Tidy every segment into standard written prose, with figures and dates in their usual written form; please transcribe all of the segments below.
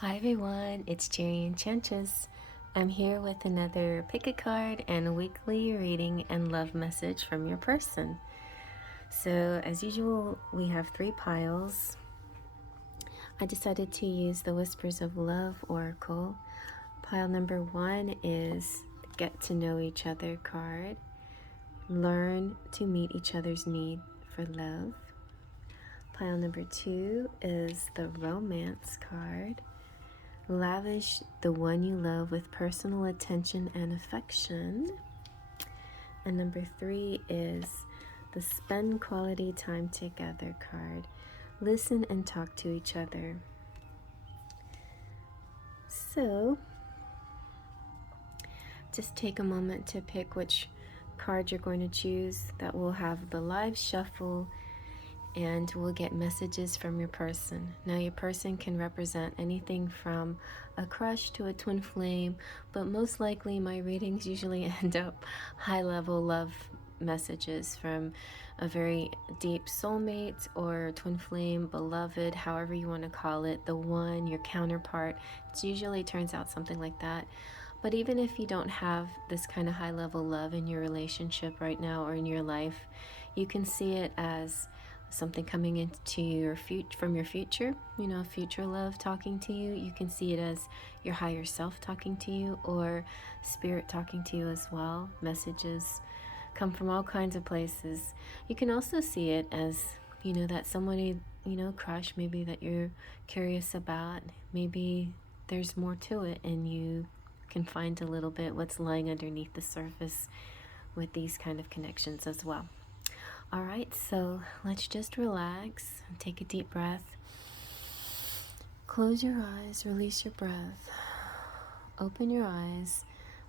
Hi everyone, it's JerryEnchantress. I'm here with another pick a card and weekly reading and love message from your person. So as usual, we have 3 piles. I decided to use the Whispers of Love Oracle. Pile number 1 is Get to Know Each Other card. Learn to meet each other's need for love. Pile number 2 is the Romance card. Lavish the one you love with personal attention and affection. And number 3 is the Spend Quality Time Together card. Listen and talk to each other. So, just take a moment to pick which card you're going to choose. That will have the live shuffle and we'll get messages from your person. Now your person can represent anything from a crush to a twin flame, but most likely my readings usually end up high-level love messages from a very deep soulmate or twin flame, beloved, however you want to call it, the one, your counterpart. It usually turns out something like that. But even if you don't have this kind of high-level love in your relationship right now or in your life, you can see it as something coming into your from your future, future love talking to you. You can see it as your higher self talking to you, or spirit talking to you as well. Messages come from all kinds of places. You can also see it as, that somebody, crush maybe that you're curious about. Maybe there's more to it and you can find a little bit what's lying underneath the surface with these kind of connections as well. All right, so let's just relax and take a deep breath. Close your eyes, release your breath. Open your eyes,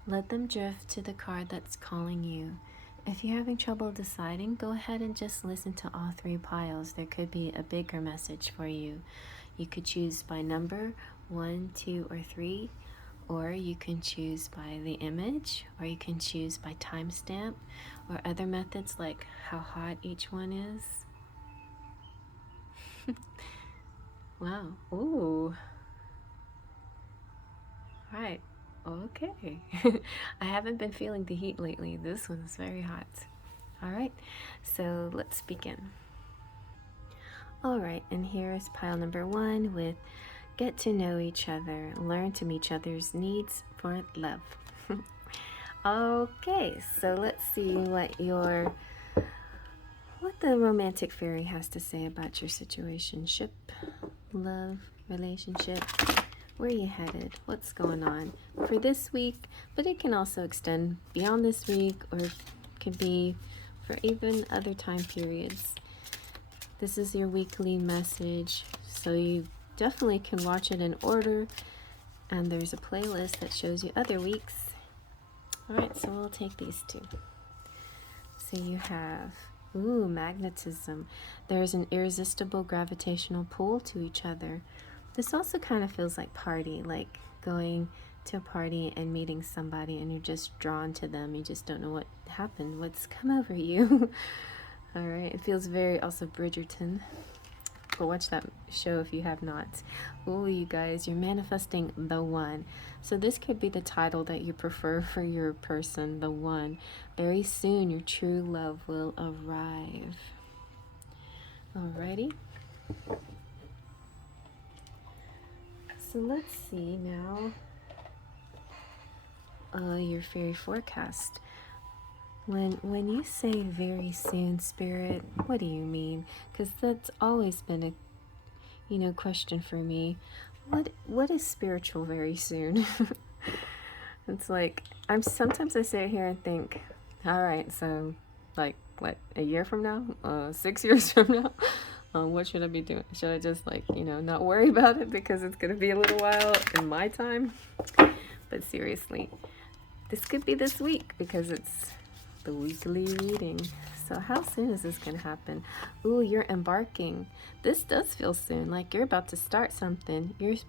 let them drift to the card that's calling you. If you're having trouble deciding, go ahead and just listen to all 3 piles. There could be a bigger message for you. You could choose by number 1, 2, or 3. Or you can choose by the image, or you can choose by timestamp, or other methods like how hot each one is. Wow. Ooh. Right. Okay. I haven't been feeling the heat lately. This one's very hot. All right. So let's begin. All right. And here is pile number 1 with Get to Know Each Other. Learn to meet each other's needs for love. Okay, so let's see what the romantic fairy has to say about your situationship, love, relationship. Where are you headed? What's going on for this week? But it can also extend beyond this week, or it could be for even other time periods. This is your weekly message, so you definitely can watch it in order, and there's a playlist that shows you other weeks. Alright, so we'll take these 2. So you have, magnetism. There's an irresistible gravitational pull to each other. This also kind of feels like party, like going to a party and meeting somebody and you're just drawn to them. You just don't know what happened, what's come over you. Alright, it feels very also Bridgerton. Go watch that show if you have not. Oh, you guys, you're manifesting the one. So this could be the title that you prefer for your person, the one. Very soon, your true love will arrive. Alrighty. So let's see now. Your Faery Forecast. When you say very soon, Spirit, what do you mean? Because that's always been a question for me. What is spiritual very soon? It's like sometimes I sit here and think, all right, so like what, a year from now, 6 years from now, what should I be doing? Should I just not worry about it because it's gonna be a little while in my time? But seriously, this could be this week because it's the weekly reading. So how soon is this gonna happen? Ooh, you're embarking. This does feel soon, like you're about to start something. You've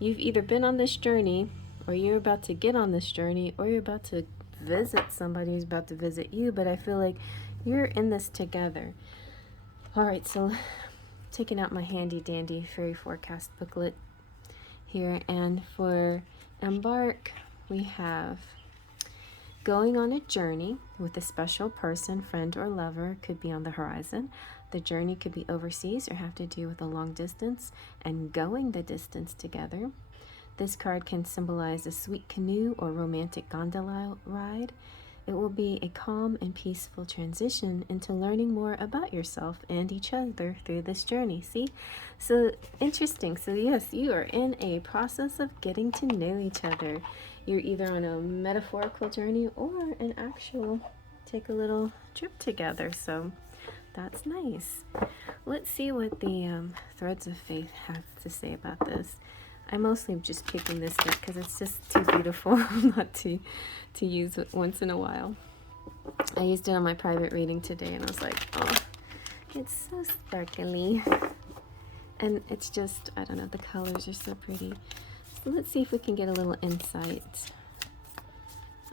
either been on this journey, or you're about to get on this journey, or you're about to visit somebody who's about to visit you, but I feel like you're in this together. All right, so taking out my handy dandy Fairy Forecast booklet. here. And for embark, we have going on a journey with a special person, friend, or lover could be on the horizon. The journey could be overseas or have to do with a long distance and going the distance together. This card can symbolize a sweet canoe or romantic gondola ride. It will be a calm and peaceful transition into learning more about yourself and each other through this journey. See? So interesting. So yes, you are in a process of getting to know each other. You're either on a metaphorical journey or an actual take a little trip together. So that's nice. Let's see what the Threads of Faith have to say about this. I mostly am just picking this deck because it's just too beautiful not to use it once in a while. I used it on my private reading today and I was like, oh, it's so sparkly. And it's just, I don't know, the colors are so pretty. So let's see if we can get a little insight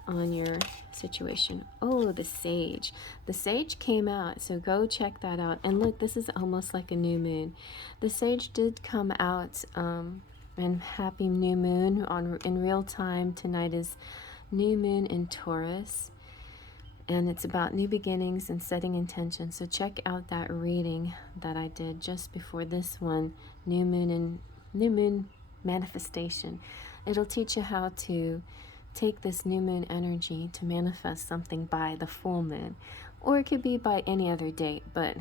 on your situation. Oh, the Sage. The Sage came out, so go check that out. And look, this is almost like a new moon. The Sage did come out, and happy new moon in real time. Tonight is new moon in Taurus, and it's about new beginnings and setting intentions. So check out that reading that I did just before this one, new moon manifestation. It'll teach you how to take this new moon energy to manifest something by the full moon, or it could be by any other date, but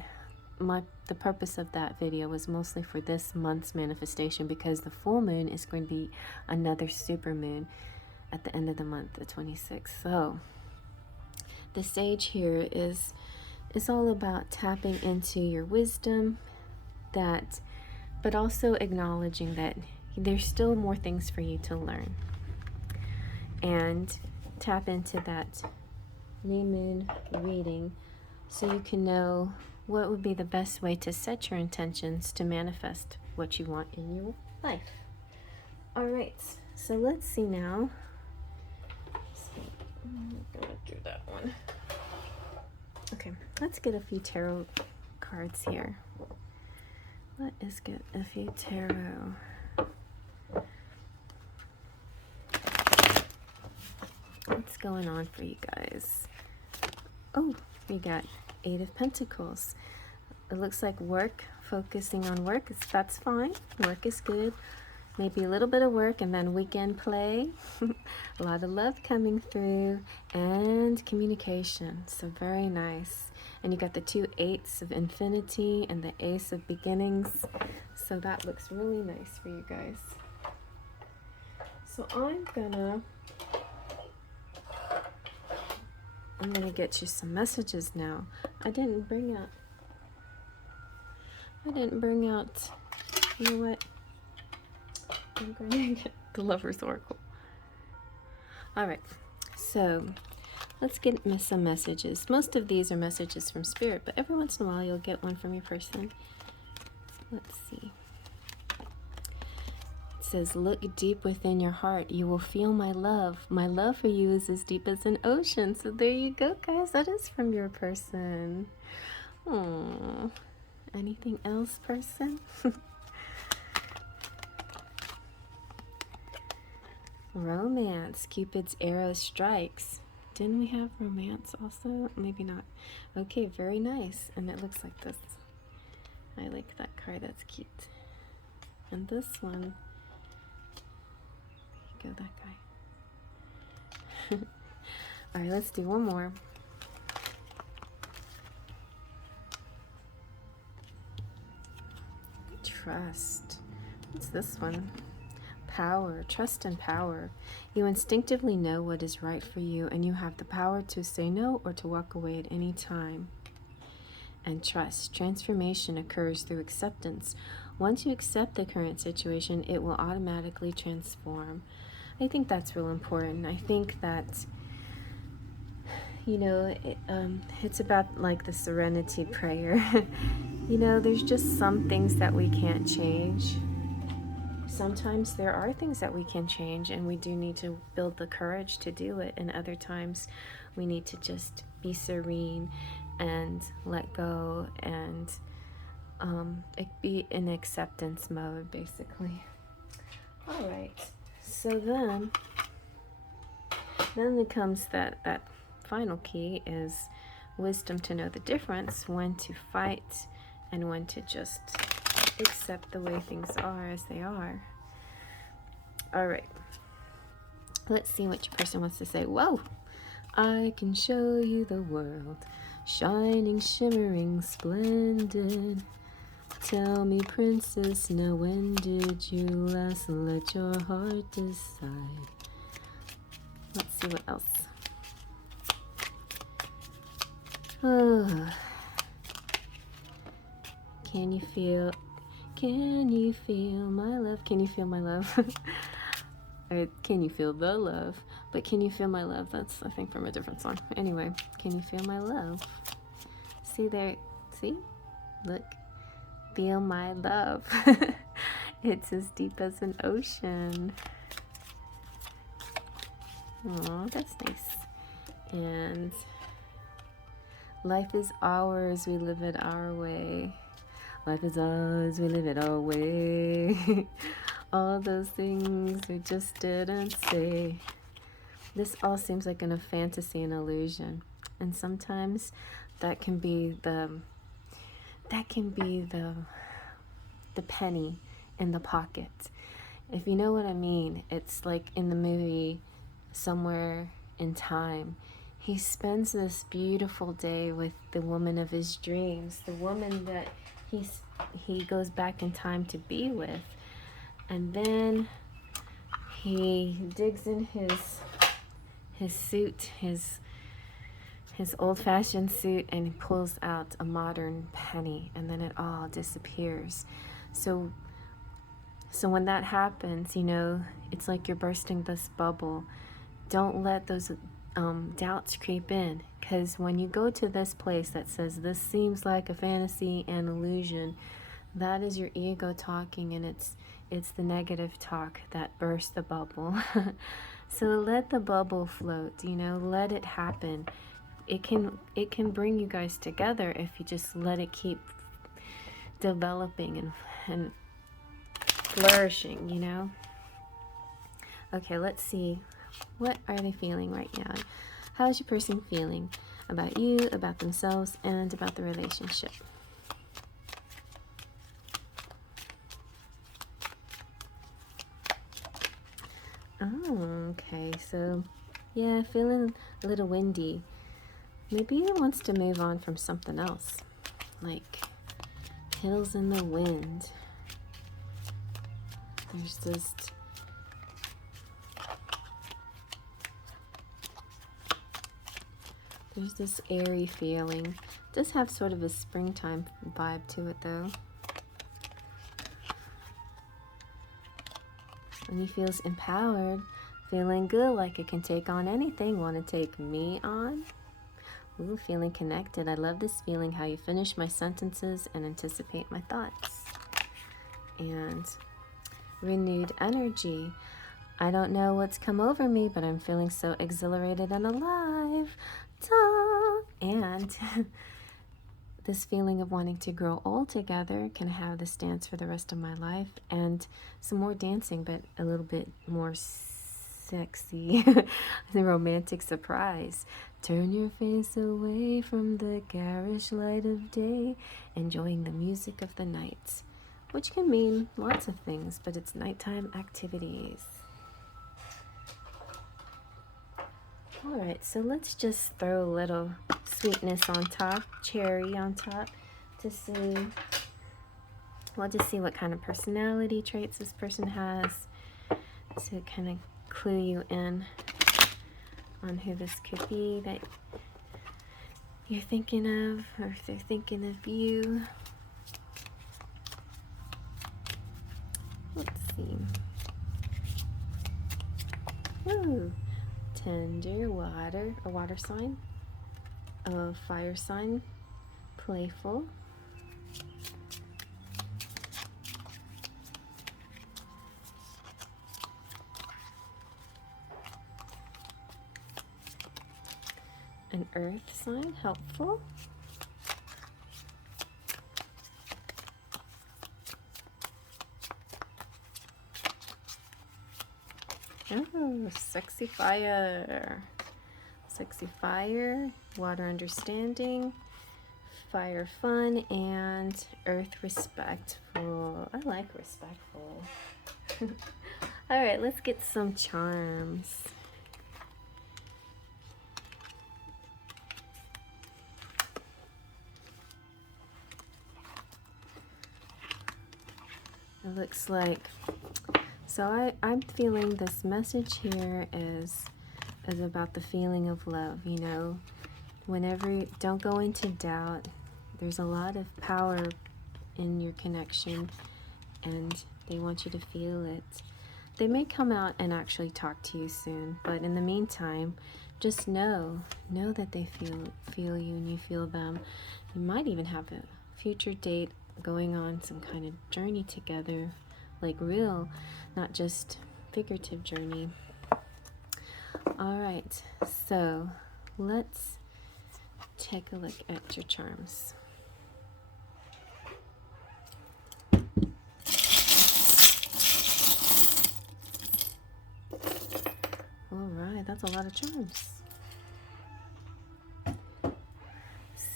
the purpose of that video was mostly for this month's manifestation because the full moon is going to be another super moon at the end of the month, the 26th. So the Sage here is all about tapping into your wisdom, but also acknowledging that there's still more things for you to learn, and tap into that new moon reading so you can know what would be the best way to set your intentions to manifest what you want in your life. All right, so let's see now. So I'm gonna do that one. Okay, let's get a few tarot cards here. Let's get a few tarot. What's going on for you guys? Oh, we got 8 of Pentacles. It looks like work, focusing on work. That's fine. Work is good. Maybe a little bit of work and then weekend play. A lot of love coming through and communication. So very nice. And you got the 2 8s of infinity and the Ace of beginnings. So that looks really nice for you guys. So I'm gonna get you some messages now. I didn't bring out, you know what? I'm going to get the Lover's Oracle. All right, so let's get some messages. Most of these are messages from Spirit, but every once in a while you'll get one from your person. Let's see. It says, look deep within your heart. You will feel my love. My love for you is as deep as an ocean. So there you go, guys. That is from your person. Aww. Anything else, person? Romance. Cupid's arrow strikes. Didn't we have romance also? Maybe not. Okay, very nice. And it looks like this. I like that card. That's cute. And this one. There you go, that guy. All right, let's do one more. Trust. What's this one? Power. Trust and power. You instinctively know what is right for you, and you have the power to say no or to walk away at any time. And trust. Transformation occurs through acceptance. Once you accept the current situation, it will automatically transform. I think that's real important. I think that, you know, it's about like the serenity prayer. You know, there's just some things that we can't change. Sometimes there are things that we can change, and we do need to build the courage to do it. And other times we need to just be serene and let go and be in acceptance mode, basically. All So then it comes that final key is wisdom to know the difference, when to fight and when to just accept the way things are as they are. All right. Let's see what your person wants to say. Whoa! I can show you the world, shining, shimmering, splendid. Tell me, princess, now when did you last let your heart decide? Let's see what else. Oh. Can you feel my love? Can you feel my love? Or can you feel the love? But can you feel my love? That's, I think, from a different song. Anyway, can you feel my love? See there, see? Look, feel my love. It's as deep as an ocean. Oh, that's nice. And life is ours, we live it our way. Life is ours, we live it our way. All those things we just didn't say. This all seems like a fantasy and illusion, and sometimes that can be the penny in the pocket. If you know what I mean, it's like in the movie Somewhere in Time. He spends this beautiful day with the woman of his dreams, the woman that he goes back in time to be with, and then he digs in his suit, his old-fashioned suit, and he pulls out a modern penny, and then it all disappears. So when that happens, you know, it's like you're bursting this bubble. Don't let those doubts creep in, because when you go to this place that says this seems like a fantasy and illusion, that is your ego talking, and it's the negative talk that bursts the bubble. So let the bubble float, you know, let it happen. It can bring you guys together if you just let it keep developing and flourishing, you know. Okay, let's see. What are they feeling right now? How's your person feeling about you, about themselves, and about the relationship? Oh, okay. So, yeah, feeling a little windy. Maybe he wants to move on from something else, like hills in the wind. There's this airy feeling. It does have sort of a springtime vibe to it, though. And he feels empowered, feeling good, like it can take on anything. Want to take me on? Ooh, feeling connected. I love this feeling, how you finish my sentences and anticipate my thoughts. And renewed energy. I don't know what's come over me, but I'm feeling so exhilarated and alive. And this feeling of wanting to grow old together. Can have this dance for the rest of my life, and some more dancing, but a little bit more sexy. The romantic surprise. Turn your face away from the garish light of day, enjoying the music of the night, which can mean lots of things, but it's nighttime activities. Alright, so let's just throw a little sweetness on top, cherry on top, to see, we'll just see what kind of personality traits this person has, to kind of clue you in on who this could be that you're thinking of, or if they're thinking of you. Let's see. Ooh. Tender, water, a water sign, a fire sign, playful, an earth sign, helpful, Oh, sexy fire. Sexy fire, water understanding, fire fun, and earth respectful. I like respectful. All right, let's get some charms. It looks like, so I'm feeling this message here is about the feeling of love, you know. Whenever, don't go into doubt. There's a lot of power in your connection, and they want you to feel it. They may come out and actually talk to you soon, but in the meantime, just know that they feel you and you feel them. You might even have a future date going on some kind of journey together, like real, not just figurative journey. All right, so let's take a look at your charms. All right, that's a lot of charms.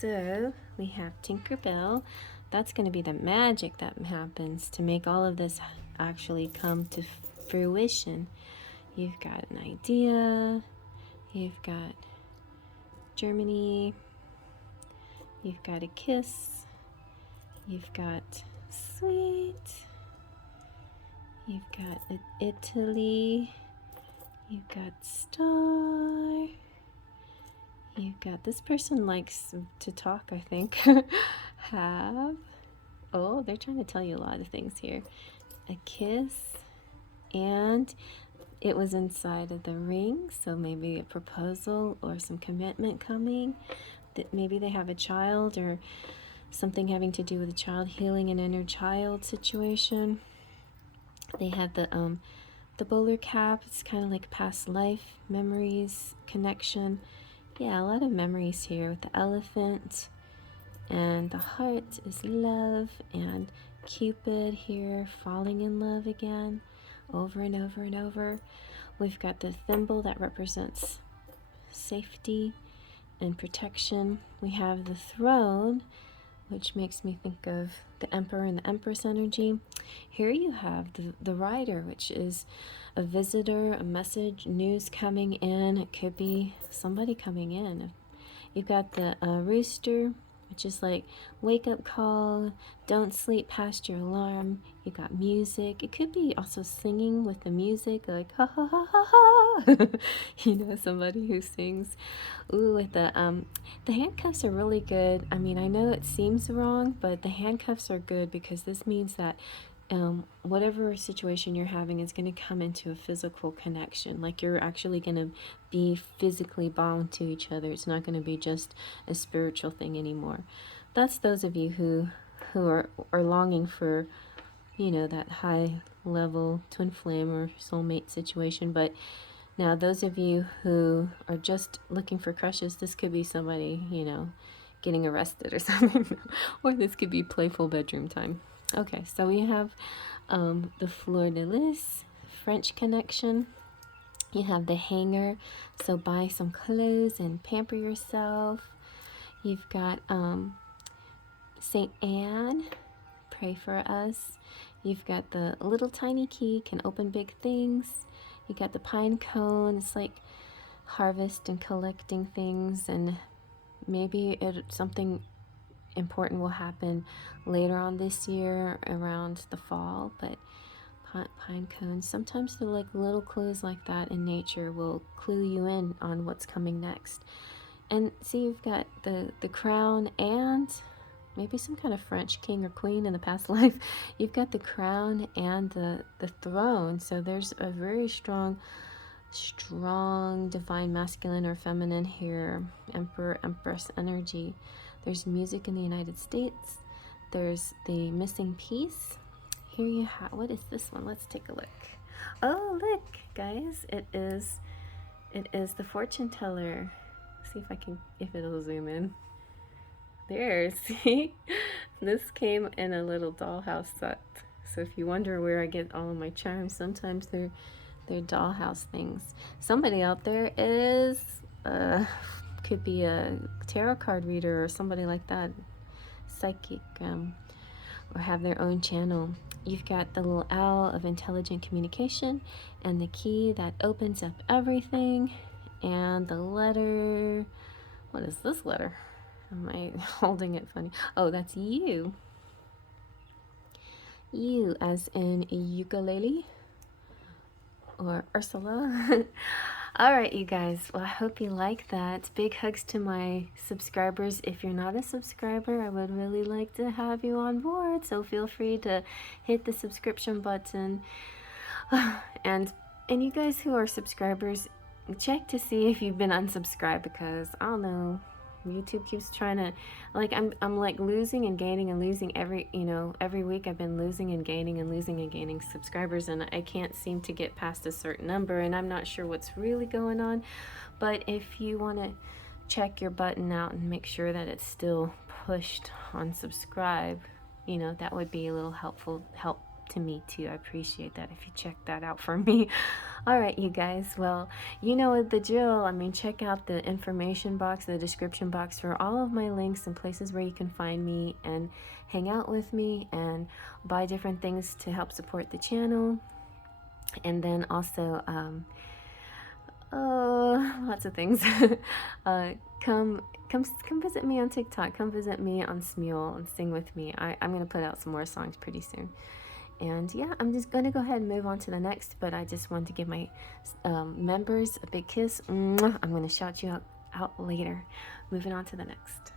So we have Tinkerbell. That's going to be the magic that happens to make all of this actually come to fruition. You've got an idea, you've got Germany, you've got a kiss, you've got sweet, you've got Italy, you've got star, you've got, this person likes to talk, I think. Have, oh, they're trying to tell you a lot of things here. A kiss, and it was inside of the ring, so maybe a proposal or some commitment coming. That maybe they have a child or something having to do with a child, healing an inner child situation. They have the bowler cap. It's kind of like past life memories, connection. Yeah, a lot of memories here with the elephant, and the heart is love, and Cupid here falling in love again, over and over and over. We've got the thimble that represents safety and protection. We have the throne, which makes me think of the Emperor and the Empress energy. Here you have the rider, which is a visitor, a message, news coming in. It could be somebody coming in. You've got the rooster, which is like wake up call, don't sleep past your alarm. You got music. It could be also singing with the music, like ha ha ha ha ha. You know, somebody who sings. Ooh, with the handcuffs are really good. I mean, I know it seems wrong, but the handcuffs are good because this means that whatever situation you're having is going to come into a physical connection. Like you're actually going to be physically bound to each other. It's not going to be just a spiritual thing anymore. That's those of you who are longing for, you know, that high level twin flame or soulmate situation. But now those of you who are just looking for crushes, this could be somebody, you know, getting arrested or something. Or this could be playful bedroom time. Okay, so we have the fleur de lis, French connection. You have the hanger, so buy some clothes and pamper yourself. You've got Saint Anne, pray for us. You've got the little tiny key, can open big things. You got the pine cone, it's like harvest and collecting things, and maybe something important will happen later on this year around the fall. But pine cones, sometimes they're like little clues like that in nature, will clue you in on what's coming next. And see, you've got the crown and maybe some kind of French king or queen in the past life. You've got the crown and the throne, so there's a very strong divine masculine or feminine here, Emperor, Empress energy. There's music in the United States. There's the missing piece. Here you have, what is this one? Let's take a look. Oh, look, guys, it is the fortune teller. See if it'll zoom in. There, see? This came in a little dollhouse set. So if you wonder where I get all of my charms, sometimes they're They're dollhouse things. Somebody out there is, could be a tarot card reader or somebody like that, psychic, or have their own channel. You've got the little owl of intelligent communication and the key that opens up everything, and the letter, what is this letter? Am I holding it funny? Oh, that's you. You as in ukulele or Ursula. All right, you guys. Well, I hope you like that. Big hugs to my subscribers. If you're not a subscriber, I would really like to have you on board. So feel free to hit the subscription button. And you guys who are subscribers, check to see if you've been unsubscribed, because I don't know, YouTube keeps trying to, like, I'm like losing and gaining and losing every, every week. I've been losing and gaining and losing and gaining subscribers, and I can't seem to get past a certain number, and I'm not sure what's really going on. But if you want to check your button out and make sure that it's still pushed on subscribe, that would be a little help to me too. I appreciate that if you check that out for me. All right, you guys. Well, you know the drill. I mean, check out the information box, the description box for all of my links and places where you can find me and hang out with me and buy different things to help support the channel. And then also, lots of things. Come visit me on TikTok. Come visit me on Smule and sing with me. I'm gonna put out some more songs pretty soon. And yeah, I'm just going to go ahead and move on to the next, but I just want to give my members a big kiss. Mwah. I'm going to shout you out later. Moving on to the next.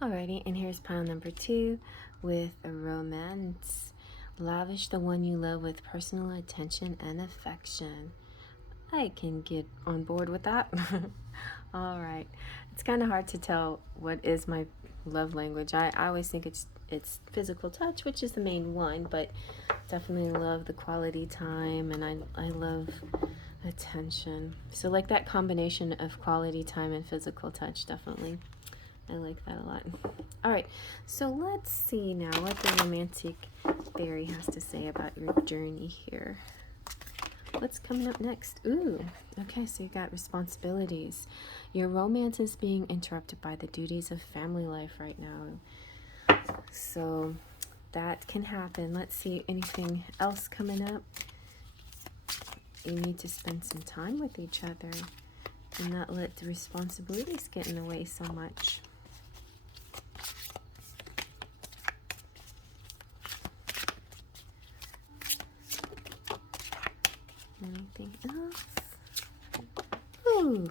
Alrighty, and here's pile number 2 with a romance. Lavish the one you love with personal attention and affection. I can get on board with that. All right. It's kind of hard to tell what is my love language. I always think it's physical touch, which is the main one, but definitely love the quality time, and I love attention. So like that combination of quality time and physical touch, definitely. I like that a lot. All right, so let's see now what the romantic fairy has to say about your journey here. What's coming up next? Ooh, okay, so you got responsibilities. Your romance is being interrupted by the duties of family life right now. So that can happen. Let's see, anything else coming up? You need to spend some time with each other and not let the responsibilities get in the way so much. Anything else? Ooh.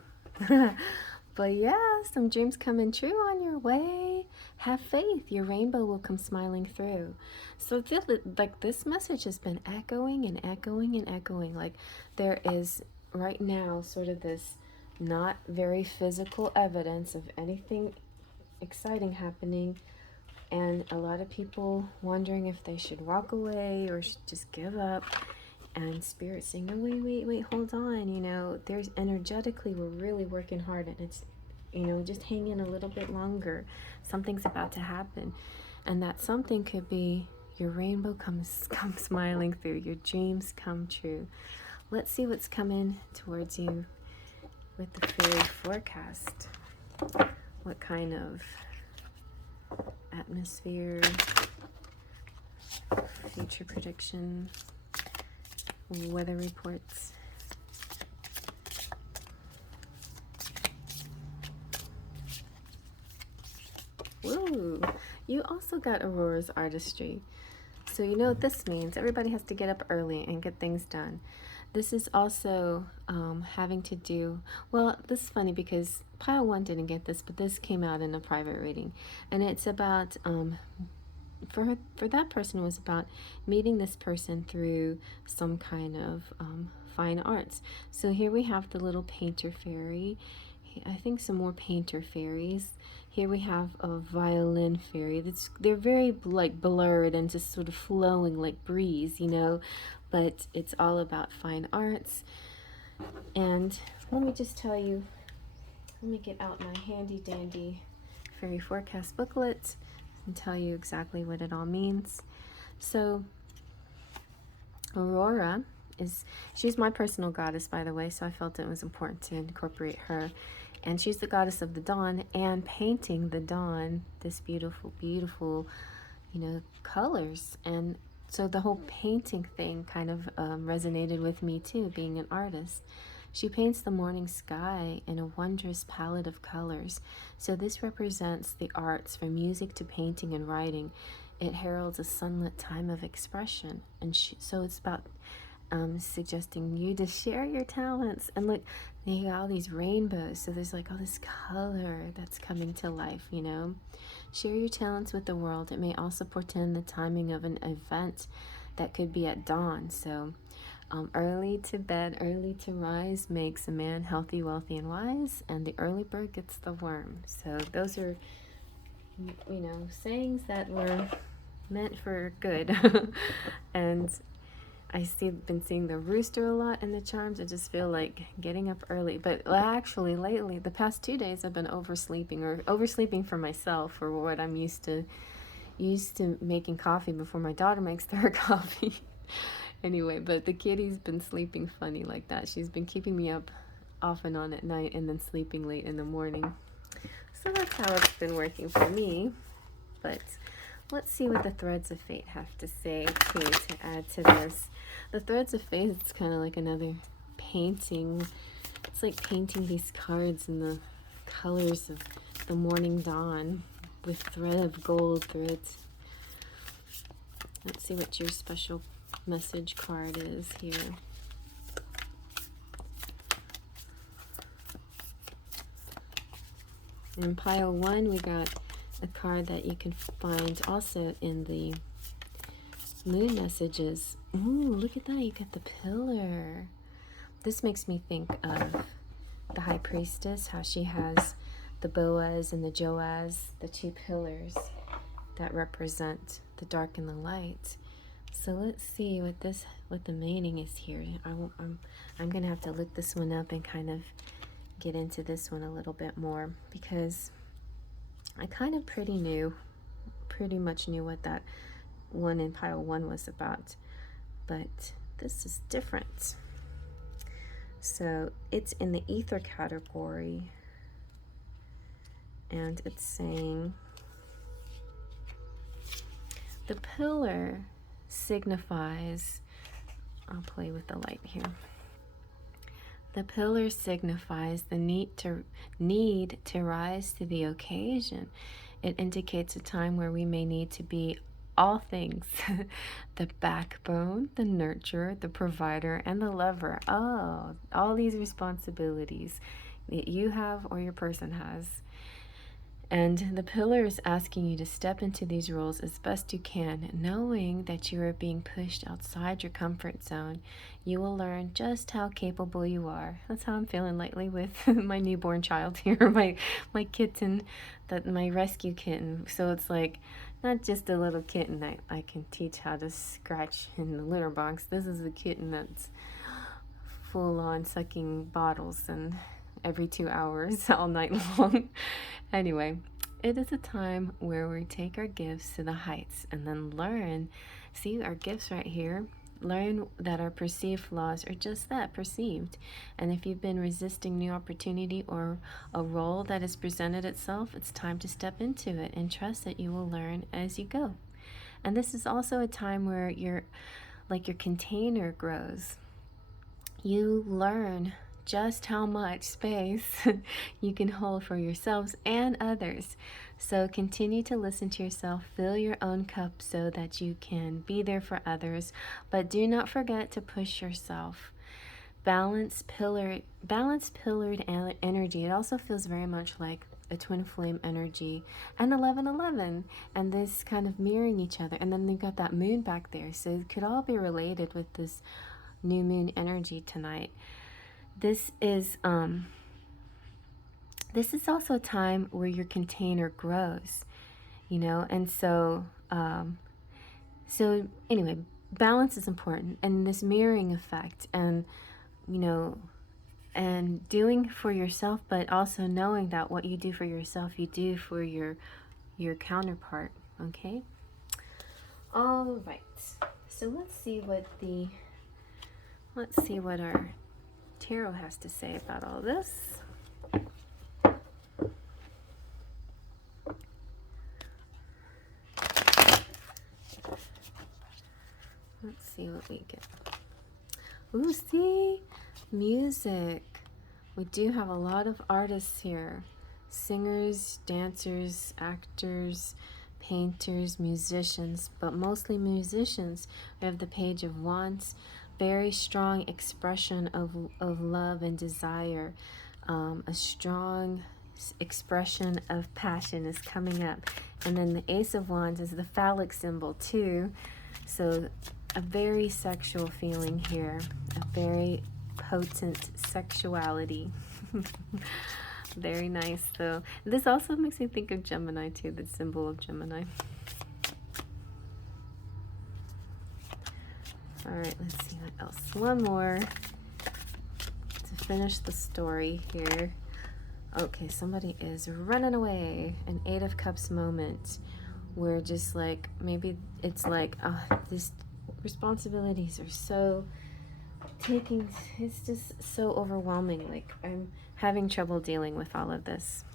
But yeah, some dreams coming true on your way. Have faith. Your rainbow will come smiling through. So this message has been echoing and echoing and echoing. Like there is right now sort of this not very physical evidence of anything exciting happening, and a lot of people wondering if they should walk away or should just give up. And Spirit saying, no, wait, hold on. There's energetically, we're really working hard, and it's, just hang in a little bit longer. Something's about to happen. And that something could be your rainbow comes smiling through, your dreams come true. Let's see what's coming towards you with the Faery Forecast. What kind of atmosphere, future prediction, weather reports. Woo! You also got Aurora's artistry. So you know what this means. Everybody has to get up early and get things done. This is also having to do, well, this is funny because pile 1 didn't get this, but this came out in a private reading. And it's about, for that person, it was about meeting this person through some kind of fine arts. So here we have the little painter fairy. I think some more painter fairies. Here we have a violin fairy. They're very like blurred and just sort of flowing like breeze, but it's all about fine arts. And let me just tell you, let me get out my handy dandy Faery Forecast booklet and tell you exactly what it all means. So Aurora she's my personal goddess, by the way, so I felt it was important to incorporate her. And she's the goddess of the dawn, and painting the dawn, this beautiful, beautiful, colors. And so the whole painting thing kind of resonated with me too, being an artist. She paints the morning sky in a wondrous palette of colors. So this represents the arts, from music to painting and writing. It heralds a sunlit time of expression. And so it's about suggesting you to share your talents. And look, you got all these rainbows, so there's like all this color that's coming to life. Share your talents with the world. It may also portend the timing of an event that could be at dawn. So early to bed, early to rise makes a man healthy, wealthy, and wise, and the early bird gets the worm. So those are, sayings that were meant for good. And been seeing the rooster a lot in the charms. I just feel like getting up early. But actually, lately, the past 2 days, I've been oversleeping for myself, for what I'm used to making coffee before my daughter makes her coffee. Anyway, but the kitty's been sleeping funny like that. She's been keeping me up off and on at night and then sleeping late in the morning. So that's how it's been working for me. But let's see what the Threads of Fate have to say too, to add to this. The Threads of Fate, it's kind of like another painting. It's like painting these cards in the colors of the morning dawn with thread of gold threads. Let's see what your special message card is here. In pile 1, we got a card that you can find also in the moon messages. Ooh, look at that, you got the pillar. This makes me think of the High Priestess, how she has the Boaz and the Joaz, the two pillars that represent the dark and the light. So let's see what the meaning is here. I'm gonna have to look this one up and kind of get into this one a little bit more, because I kind of pretty much knew what that one in pile 1 was about, but this is different. So it's in the ether category, and it's saying the pillar signifies, I'll play with the light here. The pillar signifies the need to rise to the occasion. It indicates a time where we may need to be all things: the backbone, the nurturer, the provider, and the lover. Oh, all these responsibilities that you have or your person has. And the pillar is asking you to step into these roles as best you can, knowing that you are being pushed outside your comfort zone. You will learn just how capable you are. That's how I'm feeling lately with my newborn child here, my kitten, my rescue kitten. So it's like not just a little kitten that I can teach how to scratch in the litter box. This is a kitten that's full on sucking bottles and every 2 hours all night long. Anyway, it is a time where we take our gifts to the heights and then learn. See our gifts right here. Learn that our perceived flaws are just that, perceived. And if you've been resisting new opportunity or a role that has presented itself, it's time to step into it and trust that you will learn as you go. And this is also a time where your container grows. You learn just how much space you can hold for yourselves and others. So continue to listen to yourself, fill your own cup so that you can be there for others, but do not forget to push yourself. Balance pillared energy. It also feels very much like a twin flame energy and 1111, and this kind of mirroring each other. And then you've got that moon back there, so it could all be related with this new moon energy tonight. This is also a time where your container grows, and so anyway, balance is important, and this mirroring effect, and and doing for yourself, but also knowing that what you do for yourself, you do for your counterpart. Okay. All right. So let's see what Let's see what our tarot has to say about all this. Let's see what we get. Ooh, see? Music. We do have a lot of artists here. Singers, dancers, actors, painters, musicians, but mostly musicians. We have the Page of Wands. Very strong expression of love and desire. A strong expression of passion is coming up. And then the Ace of Wands is the phallic symbol too. So a very sexual feeling here, a very potent sexuality. Very nice though. This also makes me think of Gemini too, the symbol of Gemini. All right, let's see what else. One more to finish the story here. Okay, somebody is running away. An Eight of Cups moment where just like, maybe it's like, these responsibilities are so it's just so overwhelming. Like, I'm having trouble dealing with all of this.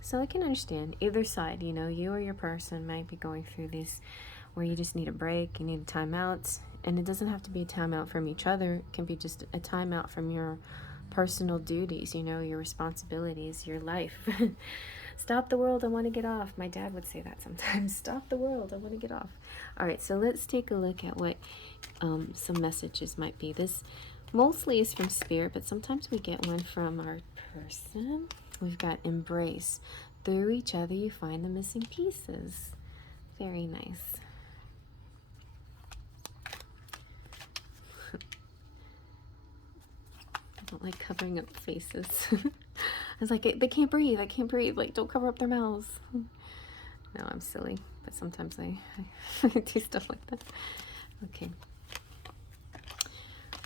So I can understand either side, you know, you or your person might be going through this where you just need a break, you need a timeout, and it doesn't have to be a timeout from each other. It can be just a timeout from your personal duties, you know, your responsibilities, your life. Stop the world, I want to get off. My dad would say that sometimes. Stop the world, I want to get off. All right, so let's take a look at what some messages might be. This mostly is from Spirit, but sometimes we get one from our person. We've got Embrace. Through each other, you find the missing pieces. Very nice. I don't like covering up faces. I was like, they can't breathe. I can't breathe. Like, don't cover up their mouths. No, I'm silly, but sometimes I do stuff like that. Okay.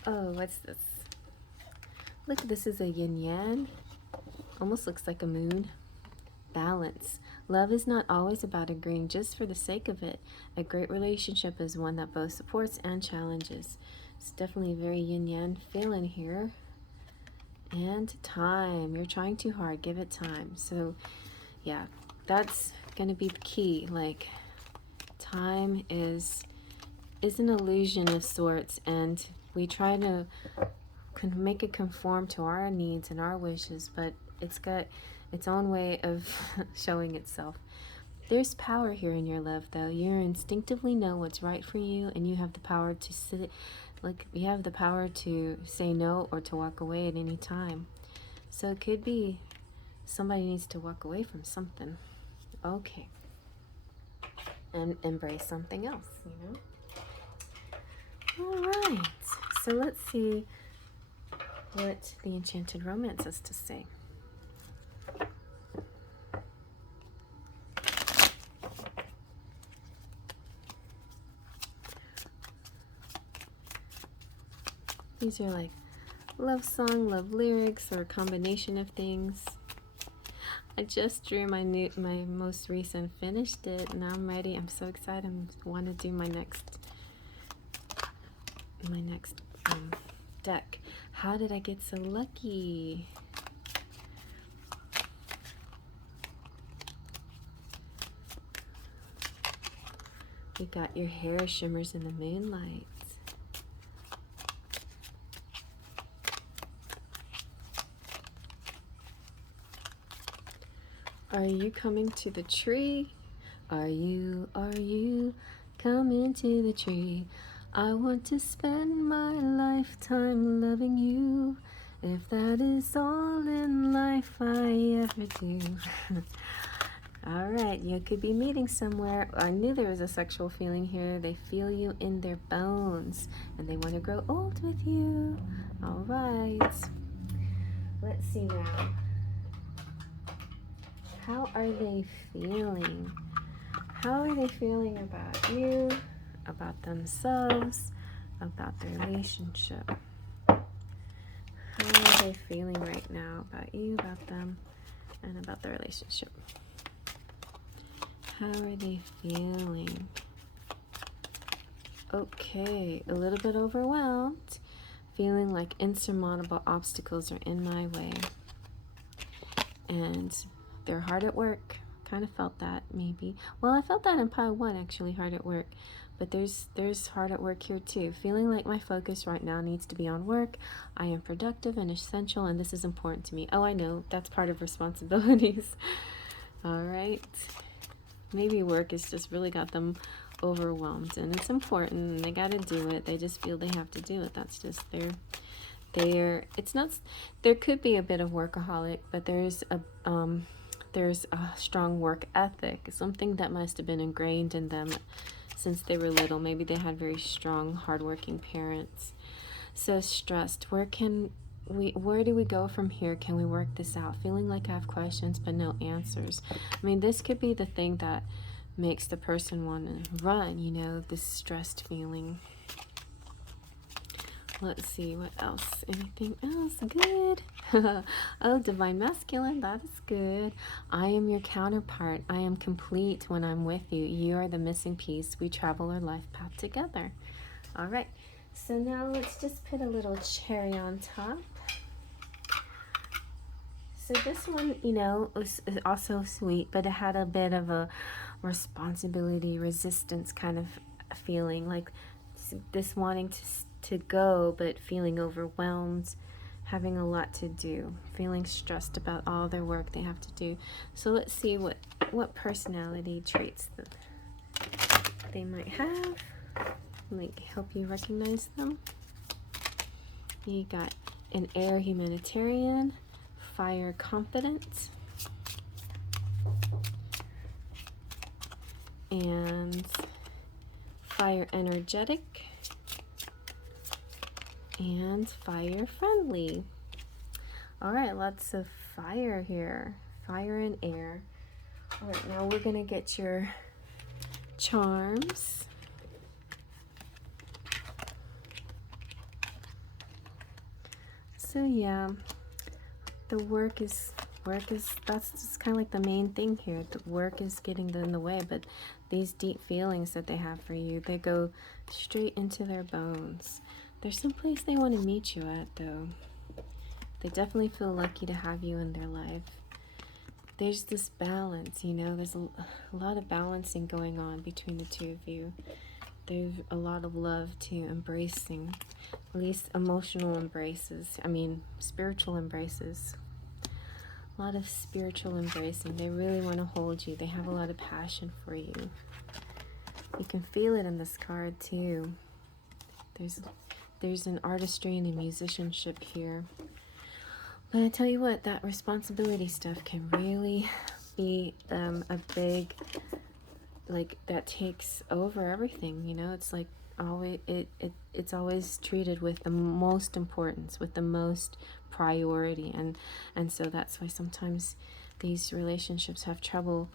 Oh, what's this? Look, this is a yin-yang. Almost looks like a moon. Balance. Love is not always about agreeing just for the sake of it. A great relationship is one that both supports and challenges. It's definitely a very yin-yang feeling here. And time. You're trying too hard. Give it time. So, yeah, that's going to be the key. Like, time is an illusion of sorts, and we try to make it conform to our needs and our wishes, but it's got its own way of showing itself. There's power here in your love, though. You instinctively know what's right for you, and you have the power to sit, like, you have the power to say no or to walk away at any time. So it could be somebody needs to walk away from something. Okay. And embrace something else, you know? All right. So let's see what the Enchanted Romance has to say. These are like love song, love lyrics, or a combination of things. I just drew my most recent, finished it, and I'm ready. I'm so excited. I want to do my next deck. How did I get so lucky? We got your hair shimmers in the moonlight. Are you coming to the tree? Are you coming to the tree? I want to spend my lifetime loving you, if that is all in life I ever do. All right, you could be meeting somewhere. I knew there was a sexual feeling here. They feel you in their bones, and they want to grow old with you. All right. Let's see now. How are they feeling? How are they feeling about you, about themselves, about their relationship? How are they feeling right now about you, about them, and about the relationship? How are they feeling? Okay, a little bit overwhelmed. feeling like insurmountable obstacles are in my way. And they're hard at work. Kind of felt that, maybe. Well, I felt that in pile 1, actually, hard at work. But there's hard at work here too. Feeling like my focus right now needs to be on work. I am productive and essential, and this is important to me. Oh, I know, that's part of responsibilities. All right. Maybe work has just really got them overwhelmed, and it's important, and they got to do it. They just feel they have to do it. That's just it's not, there could be a bit of workaholic, but there's a strong work ethic, something that must have been ingrained in them since they were little. Maybe they had very strong, hardworking parents. So stressed. Where do we go from here? Can we work this out? Feeling like I have questions but no answers. I mean, this could be the thing that makes the person want to run, you know, this stressed feeling. Let's see, what else? Anything else? Good. Oh, Divine Masculine, that is good. I am your counterpart. I am complete when I'm with you. You are the missing piece. We travel our life path together. All right. So now let's just put a little cherry on top. So this one, you know, was also sweet, but it had a bit of a responsibility, resistance kind of feeling, like this wanting to go, but feeling overwhelmed, having a lot to do, feeling stressed about all their work they have to do. So let's see what personality traits that they might have. Like, help you recognize them. You got an air humanitarian, fire confident, and fire energetic, and fire friendly. All right, lots of fire here, fire and air. All right, now we're gonna get your charms. So yeah, the work is that's just kind of like the main thing here. The work is getting in the way, but these deep feelings that they have for you, they go straight into their bones. There's some place they want to meet you at, though. They definitely feel lucky to have you in their life. There's this balance, you know, there's a lot of balancing going on between the two of you. There's a lot of love to embracing, at least emotional embraces. I mean, spiritual embraces. A lot of spiritual embracing. They really want to hold you. They have a lot of passion for you. You can feel it in this card too. There's an artistry and a musicianship here. But I tell you what, that responsibility stuff can really be a big, like, that takes over everything, you know. It's like always it's always treated with the most importance, with the most priority, and so that's why sometimes these relationships have trouble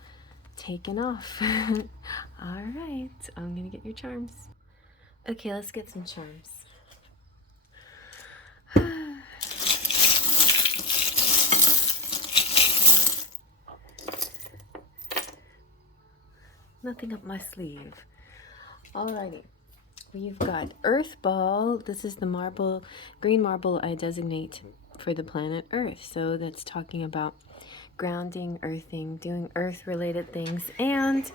taking off. All right, I'm gonna get your charms. Okay, let's get some charms. Nothing up my sleeve. Alrighty. We've got Earth Ball. This is the marble, green marble I designate for the planet Earth. So that's talking about grounding, earthing, doing earth-related things, and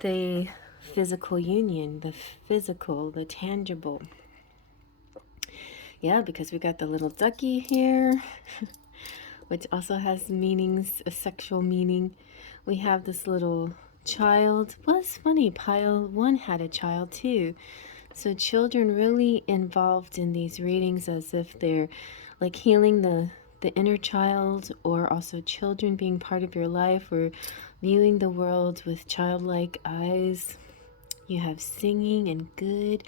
the physical union, the physical, the tangible. Yeah, because we got the little ducky here, which also has meanings, a sexual meaning. We have this little child. Well, it's funny, pile 1 had a child too. So children really involved in these readings, as if they're like healing the inner child, or also children being part of your life, or viewing the world with childlike eyes. You have singing and good,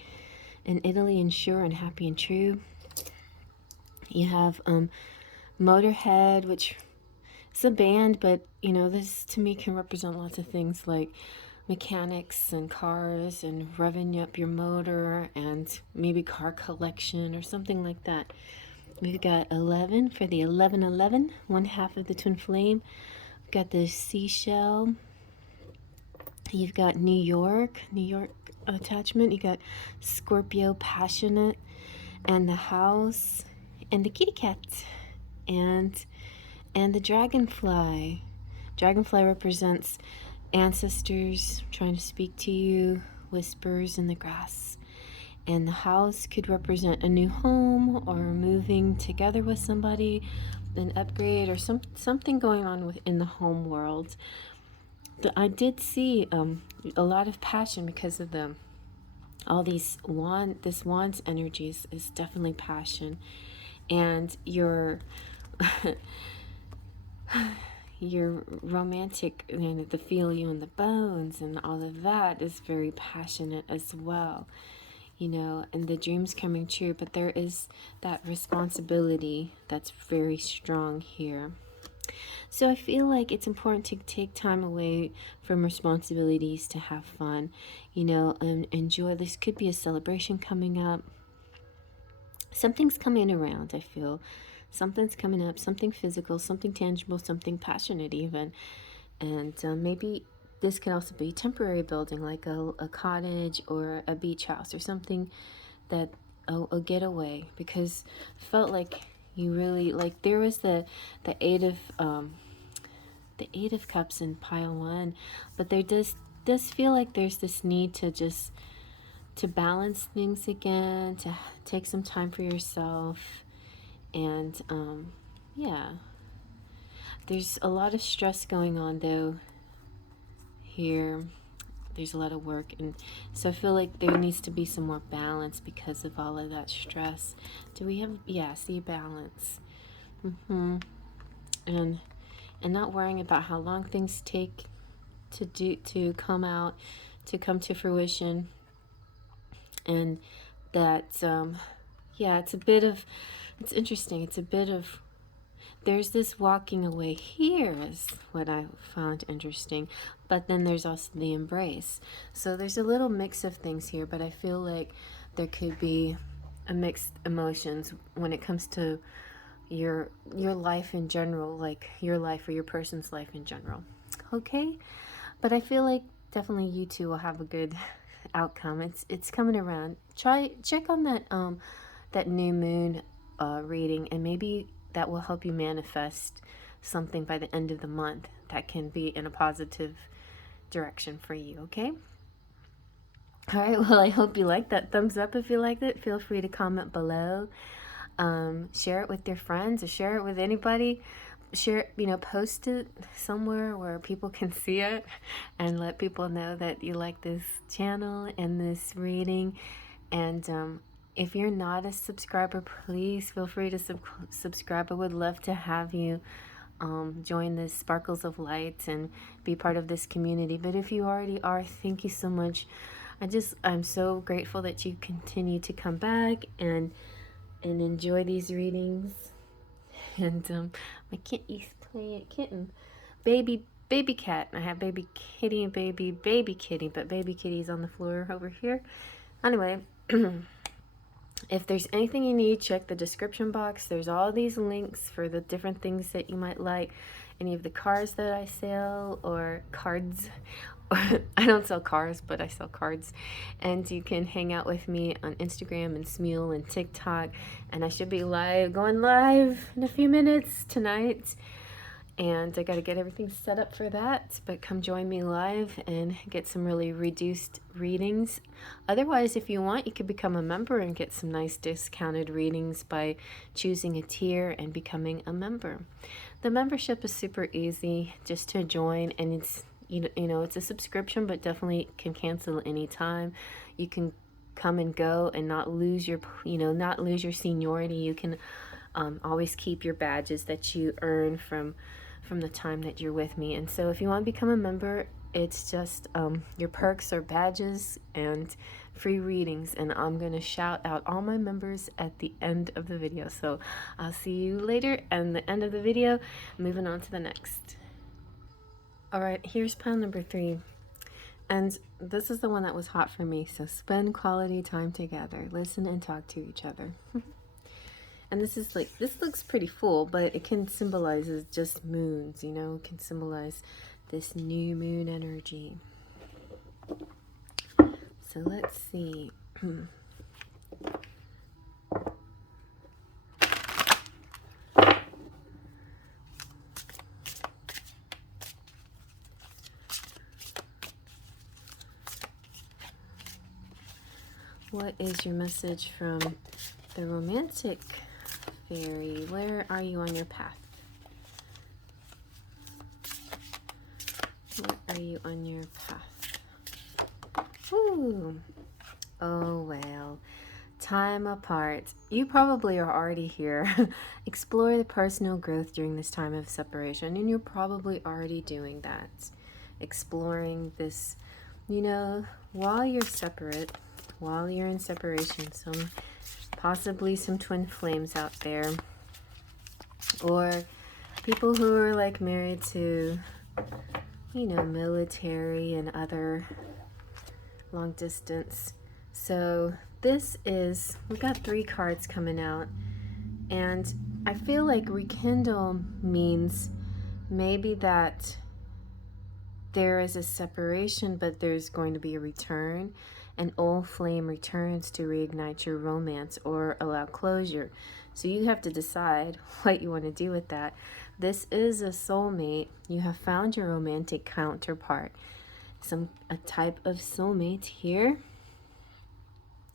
and Italy and sure and happy and true. You have Motorhead, which is a band, but you know, this to me can represent lots of things like mechanics and cars and revving up your motor, and maybe car collection or something like that. We've got 11 for the 1111, one half of the twin flame. We've got the seashell. You've got New York attachment. You got Scorpio, passionate, and the house, and the kitty cat, and the dragonfly. Dragonfly represents ancestors trying to speak to you, whispers in the grass. And the house could represent a new home or moving together with somebody, an upgrade, or something going on in the home world. I did see a lot of passion because of all these this wand's energies is definitely passion, and your your romantic, the feel you in the bones and all of that is very passionate as well, and the dreams coming true. But there is that responsibility that's very strong here. So I feel like it's important to take time away from responsibilities to have fun, and enjoy. This could be a celebration coming up. Something's coming around, I feel. Something's coming up, something physical, something tangible, something passionate even. And maybe this could also be a temporary building, like a cottage or a beach house or something that a getaway, because I felt like you really, like, there was the eight of cups in pile one, but there does feel like there's this need to just to balance things again, to take some time for yourself. And yeah, there's a lot of stress going on though here. There's a lot of work, and so I feel like there needs to be some more balance because of all of that stress. Do we have, yeah, see, balance. And not worrying about how long things take to come out, to come to fruition. And that yeah, it's interesting. It's a bit of, there's this walking away here is what I found interesting, but then there's also the embrace. So there's a little mix of things here, but I feel like there could be a mixed emotions when it comes to your life in general, like your life or your person's life in general. Okay, but I feel like definitely you two will have a good outcome. It's coming around. Check on that new moon reading, and maybe that will help you manifest something by the end of the month that can be in a positive direction for you. Okay, all right, well, I hope you like that. Thumbs up if you liked it. Feel free to comment below. Share it with your friends, or share it with anybody. Share it, post it somewhere where people can see it, and let people know that you like this channel and this reading. And if you're not a subscriber, please feel free to subscribe. I would love to have you join the Sparkles of Light and be part of this community. But if you already are, thank you so much. I'm so grateful that you continue to come back and enjoy these readings. And my kitten, baby cat. I have baby kitty and baby kitty, but baby kitty's on the floor over here. Anyway, if there's anything you need, check the description box. There's all these links for the different things that you might like. Any of the cards that I sell, or cards. I don't sell cars, but I sell cards. And you can hang out with me on Instagram and Smule and TikTok. And I should be going live in a few minutes tonight. And I got to get everything set up for that. But come join me live and get some really reduced readings. Otherwise, if you want, you could become a member and get some nice discounted readings by choosing a tier and becoming a member. The membership is super easy just to join, and it's it's a subscription, but definitely can cancel anytime. You can come and go and not lose your seniority. You can always keep your badges that you earn from the time that you're with me. And so if you want to become a member, it's just your perks are badges and free readings. And I'm going to shout out all my members at the end of the video. So I'll see you later and the end of the video. Moving on to the next. All right, here's pile number 3. And this is the one that was hot for me. So spend quality time together. Listen and talk to each other. And this looks pretty full, but it can symbolize just moons, it can symbolize this new moon energy. So let's see. What is your message from the romantic fairy? Where are you on your path? Where are you on your path? Ooh. Oh, well. Time apart. You probably are already here. Explore the personal growth during this time of separation, and you're probably already doing that. Exploring this, you know, while you're separate, while you're in separation, possibly some twin flames out there, or people who are like married to, you know, military and other long distance. So this is, we got 3 cards coming out, and I feel like rekindle means maybe that there is a separation, but there's going to be a return. An old flame returns to reignite your romance or allow closure. So you have to decide what you want to do with that. This is a soulmate. You have found your romantic counterpart. A type of soulmate here.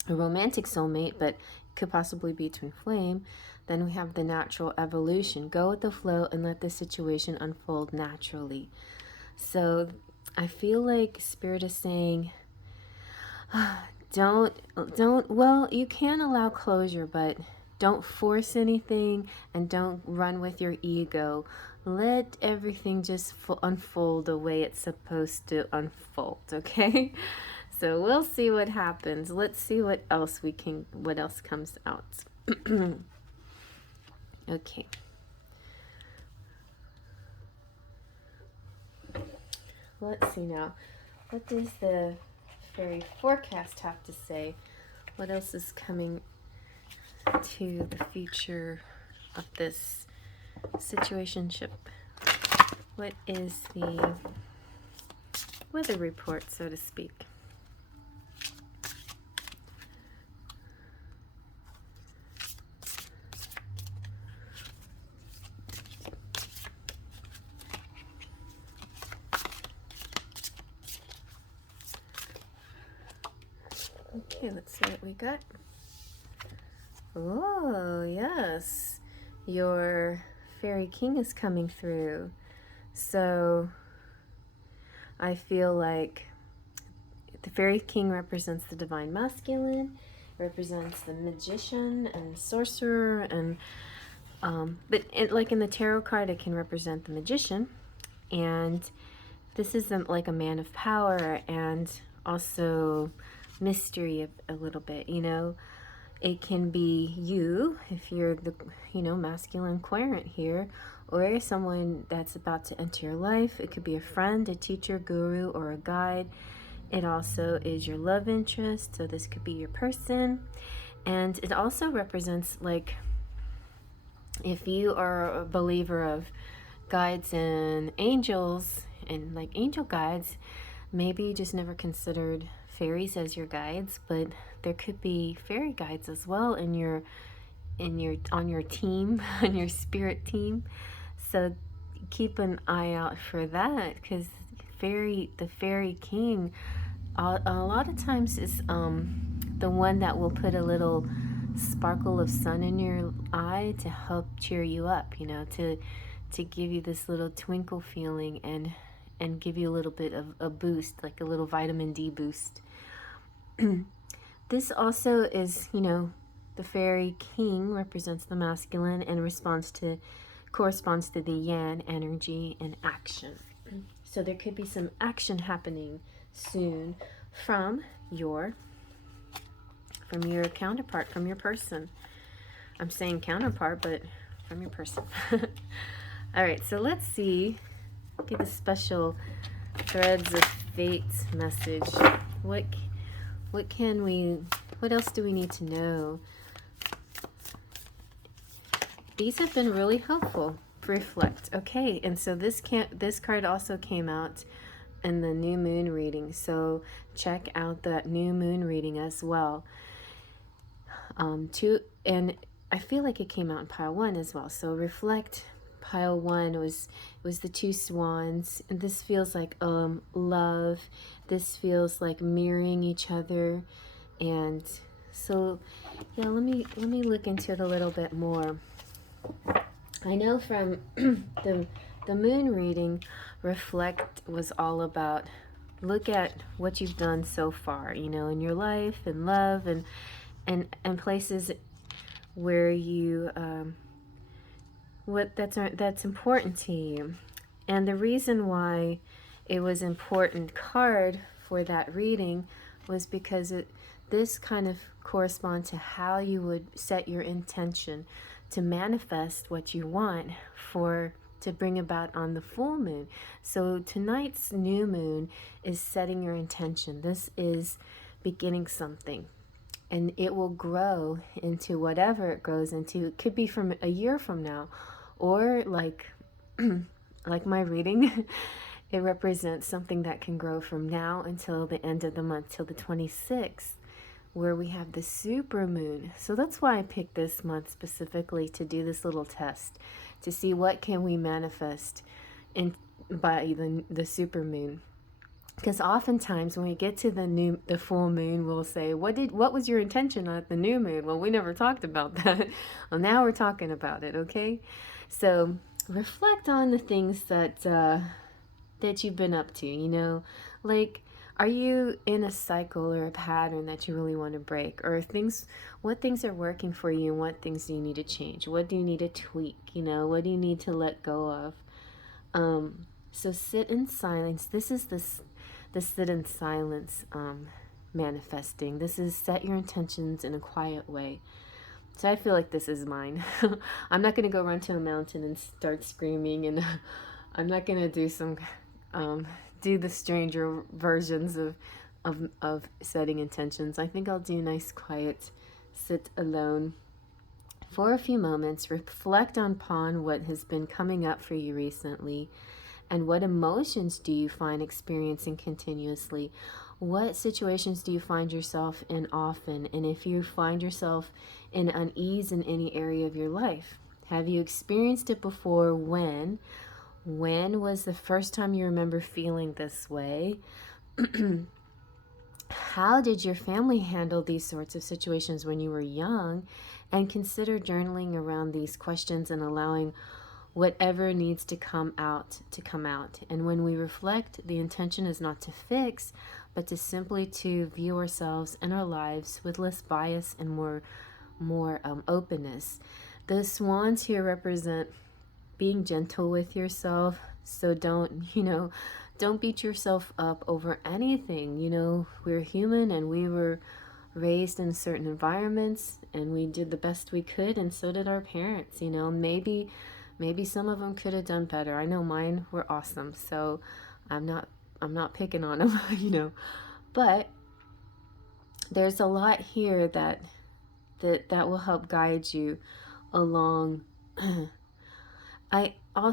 A romantic soulmate, but could possibly be twin flame. Then we have the natural evolution. Go with the flow and let the situation unfold naturally. So I feel like Spirit is saying, well, you can allow closure, but don't force anything and don't run with your ego. Let everything just unfold the way it's supposed to unfold, okay? So we'll see what happens. Let's see what else comes out. Okay. Let's see now. What does the Faery Forecast have to say? What else is coming to the future of this situationship? What is the weather report, so to speak? Okay, let's see what we got. Oh, yes. Your Fairy King is coming through. So I feel like the Fairy King represents the divine masculine, represents the magician and sorcerer, and like in the tarot card, it can represent the magician, and this is like a man of power and also mystery a little bit, you know. It can be you if you're the, you know, masculine querent here, or someone that's about to enter your life. It could be a friend, a teacher, guru, or a guide. It also is your love interest, so this could be your person. And it also represents, like, if you are a believer of guides and angels and like angel guides, maybe you just never considered fairies as your guides, but there could be fairy guides as well on your team, on your spirit team. So keep an eye out for that, because the Fairy King a lot of times is the one that will put a little sparkle of sun in your eye to help cheer you up, you know, to give you this little twinkle feeling and give you a little bit of a boost, like a little vitamin D boost. This also is, you know, the Fairy King represents the masculine and corresponds to the yang energy and action. So there could be some action happening soon from your counterpart, from your person. I'm saying counterpart, but from your person. All right, so let's see. Get the special threads of fate message. What else do we need to know? These have been really helpful. Reflect. Okay, and so this card also came out in the new moon reading, so check out that new moon reading as well. And I feel like it came out in pile 1 as well. So reflect. Pile 1 was the 2 swans, and this feels like love. This feels like mirroring each other, and So yeah, let me look into it a little bit more. I know from the moon reading, reflect was all about look at what you've done so far, you know, in your life and love and places where you that's important to you. And the reason why it was important card for that reading was because this kind of corresponds to how you would set your intention to manifest what you want to bring about on the full moon. So tonight's new moon is setting your intention. This is beginning something, and it will grow into whatever it grows into. It could be from a year from now, or like like my reading, it represents something that can grow from now until the end of the month, till the 26th, where we have the super moon. So that's why I picked this month specifically to do this little test, to see what can we manifest by the super moon. Because oftentimes when we get to the full moon, we'll say, what was your intention at the new moon? Well, we never talked about that. Well, now we're talking about it, okay? So reflect on the things that you've been up to, you know, like, are you in a cycle or a pattern that you really want to break? Or what things are working for you and what things do you need to change? What do you need to tweak? You know, what do you need to let go of? So sit in silence. This is the sit in silence manifesting. This is set your intentions in a quiet way. So I feel like this is mine. I'm not going to go run to a mountain and start screaming, and I'm not going to do the stranger versions of setting intentions. I think I'll do nice, quiet, sit alone for a few moments, reflect upon what has been coming up for you recently, and what emotions do you find experiencing continuously? What situations do you find yourself in often? And if you find yourself in unease in any area of your life, have you experienced it before? When was the first time you remember feeling this way? How did your family handle these sorts of situations when you were young? And consider journaling around these questions and allowing whatever needs to come out to come out. And when we reflect, the intention is not to fix, but to simply to view ourselves and our lives with less bias and more openness. The swans here represent being gentle with yourself. So don't beat yourself up over anything. You know, we're human and we were raised in certain environments and we did the best we could, and so did our parents. You know, maybe some of them could have done better. I know mine were awesome, so I'm not picking on them, you know. But there's a lot here that will help guide you along.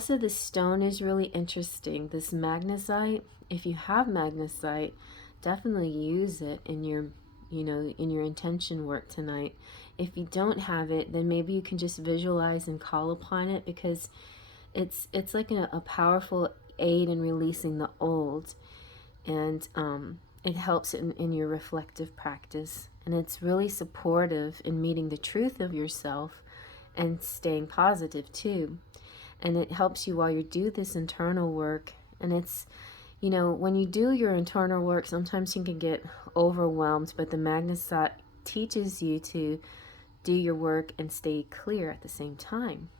This stone is really interesting. This magnesite. If you have magnesite, definitely use it in your intention work tonight. If you don't have it, then maybe you can just visualize and call upon it, because it's like a powerful aid in releasing the old, and it helps in your reflective practice, and it's really supportive in meeting the truth of yourself and staying positive too. And it helps you while you do this internal work. And it's, you know, when you do your internal work, sometimes you can get overwhelmed, but the magnesite teaches you to do your work and stay clear at the same time.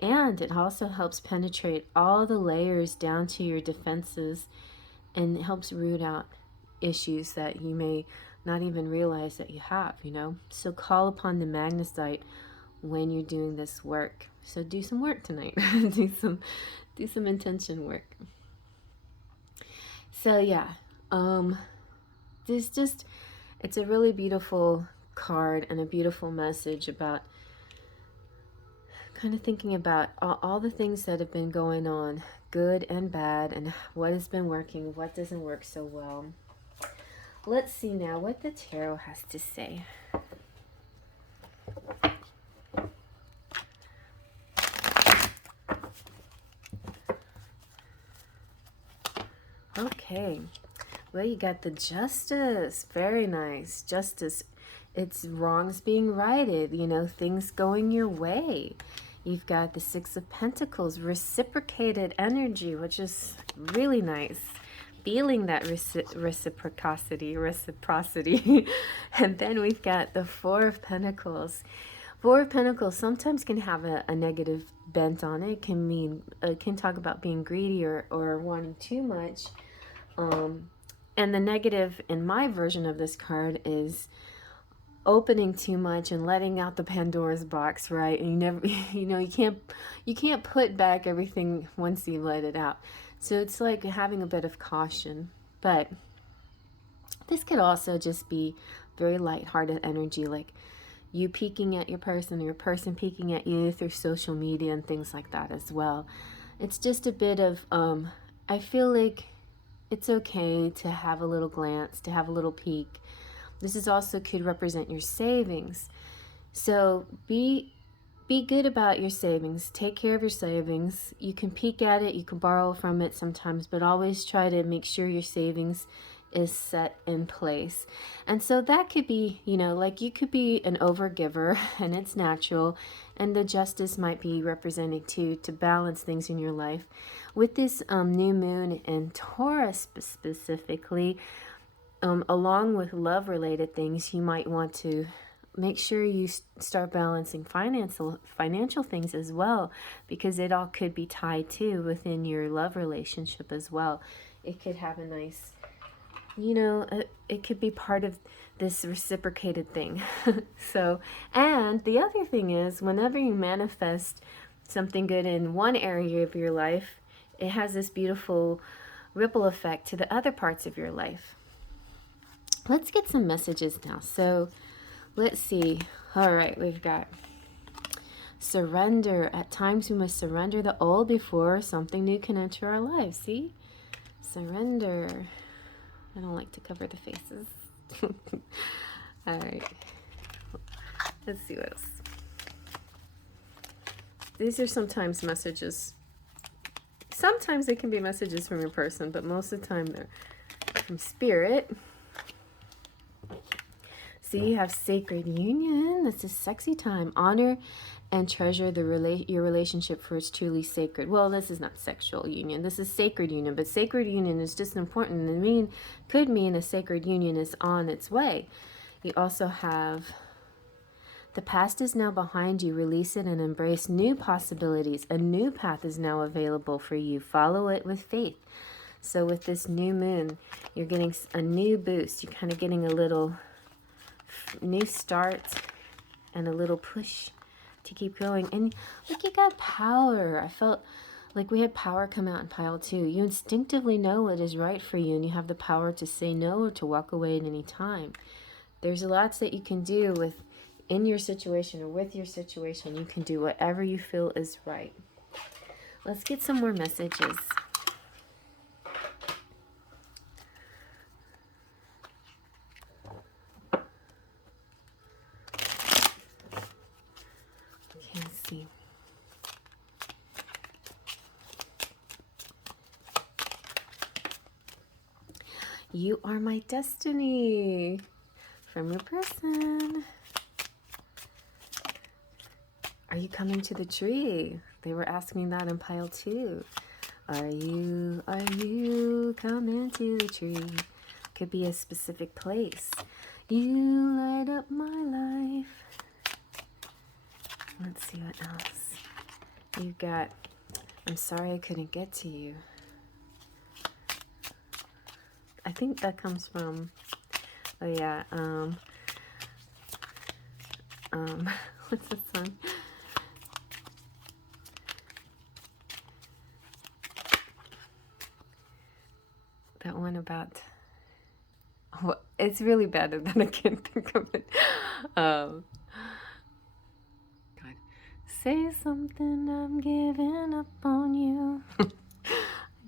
And it also helps penetrate all the layers down to your defenses, and it helps root out issues that you may not even realize that you have, you know. So call upon the magnesite when you're doing this work. So do some work tonight. do some intention work. So yeah, it's a really beautiful card and a beautiful message about kind of thinking about all the things that have been going on, good and bad, and what has been working, what doesn't work so well. Let's see now what the tarot has to say. Okay, well, you got the Justice. Very nice. Justice. it's wrongs being righted, you know, things going your way. You've got the Six of Pentacles, reciprocated energy, which is really nice. Feeling that reciprocity. And then we've got the Four of Pentacles. Four of Pentacles sometimes can have a negative bent on it. It can mean, can talk about being greedy or wanting too much. And the negative in my version of this card is opening too much and letting out the Pandora's box, right? And you never, you know, you can't put back everything once you let it out. So it's like having a bit of caution. But this could also just be very lighthearted energy, like you peeking at your person or your person peeking at you through social media and things like that as well. It's just a bit of, I feel like it's okay to have a little glance, to have a little peek. This is also could represent your savings. So be good about your savings. Take care of your savings. You can peek at it, you can borrow from it sometimes, but always try to make sure your savings is set in place. And so that could be, you know, like you could be an overgiver and it's natural, and the justice might be represented too, to balance things in your life. With this new moon in Taurus specifically, along with love related things, you might want to make sure you start balancing financial things as well, because it all could be tied to within your love relationship as well. It could have a nice, you know, it could be part of this reciprocated thing. So, and the other thing is, whenever you manifest something good in one area of your life, it has this beautiful ripple effect to the other parts of your life. Let's get some messages now. So let's see. All right, we've got surrender. At times we must surrender the old before something new can enter our lives. See? Surrender. I don't like to cover the faces. All right. Let's see what else. These are sometimes messages. Sometimes they can be messages from your person, but most of the time they're from spirit. See, you have sacred union. This is sexy time. Honor and treasure your relationship, for it's truly sacred. Well, this is not sexual union. This is sacred union, but sacred union is just important. And could mean a sacred union is on its way. You also have the past is now behind you. Release it and embrace new possibilities. A new path is now available for you. Follow it with faith. So with this new moon, you're getting a new boost. You're kind of getting a little new start and a little push to keep going. And look, you got power. I felt like we had power come out in pile 2. You instinctively know what is right for you, and you have the power to say no or to walk away at any time. There's lots that you can do in your situation or with your situation. You can do whatever you feel is right. Let's get some more messages. Let's see. You are my destiny from your person. Are you coming to the tree? They were asking that in pile 2. Are you coming to the tree? Could be a specific place. You light up my life. Let's see what else. You got, I'm sorry I couldn't get to you. I think that comes from, oh yeah, what's this song? That one about, oh, it's really bad that I can't think of it. God. Say something, I'm giving up on you. I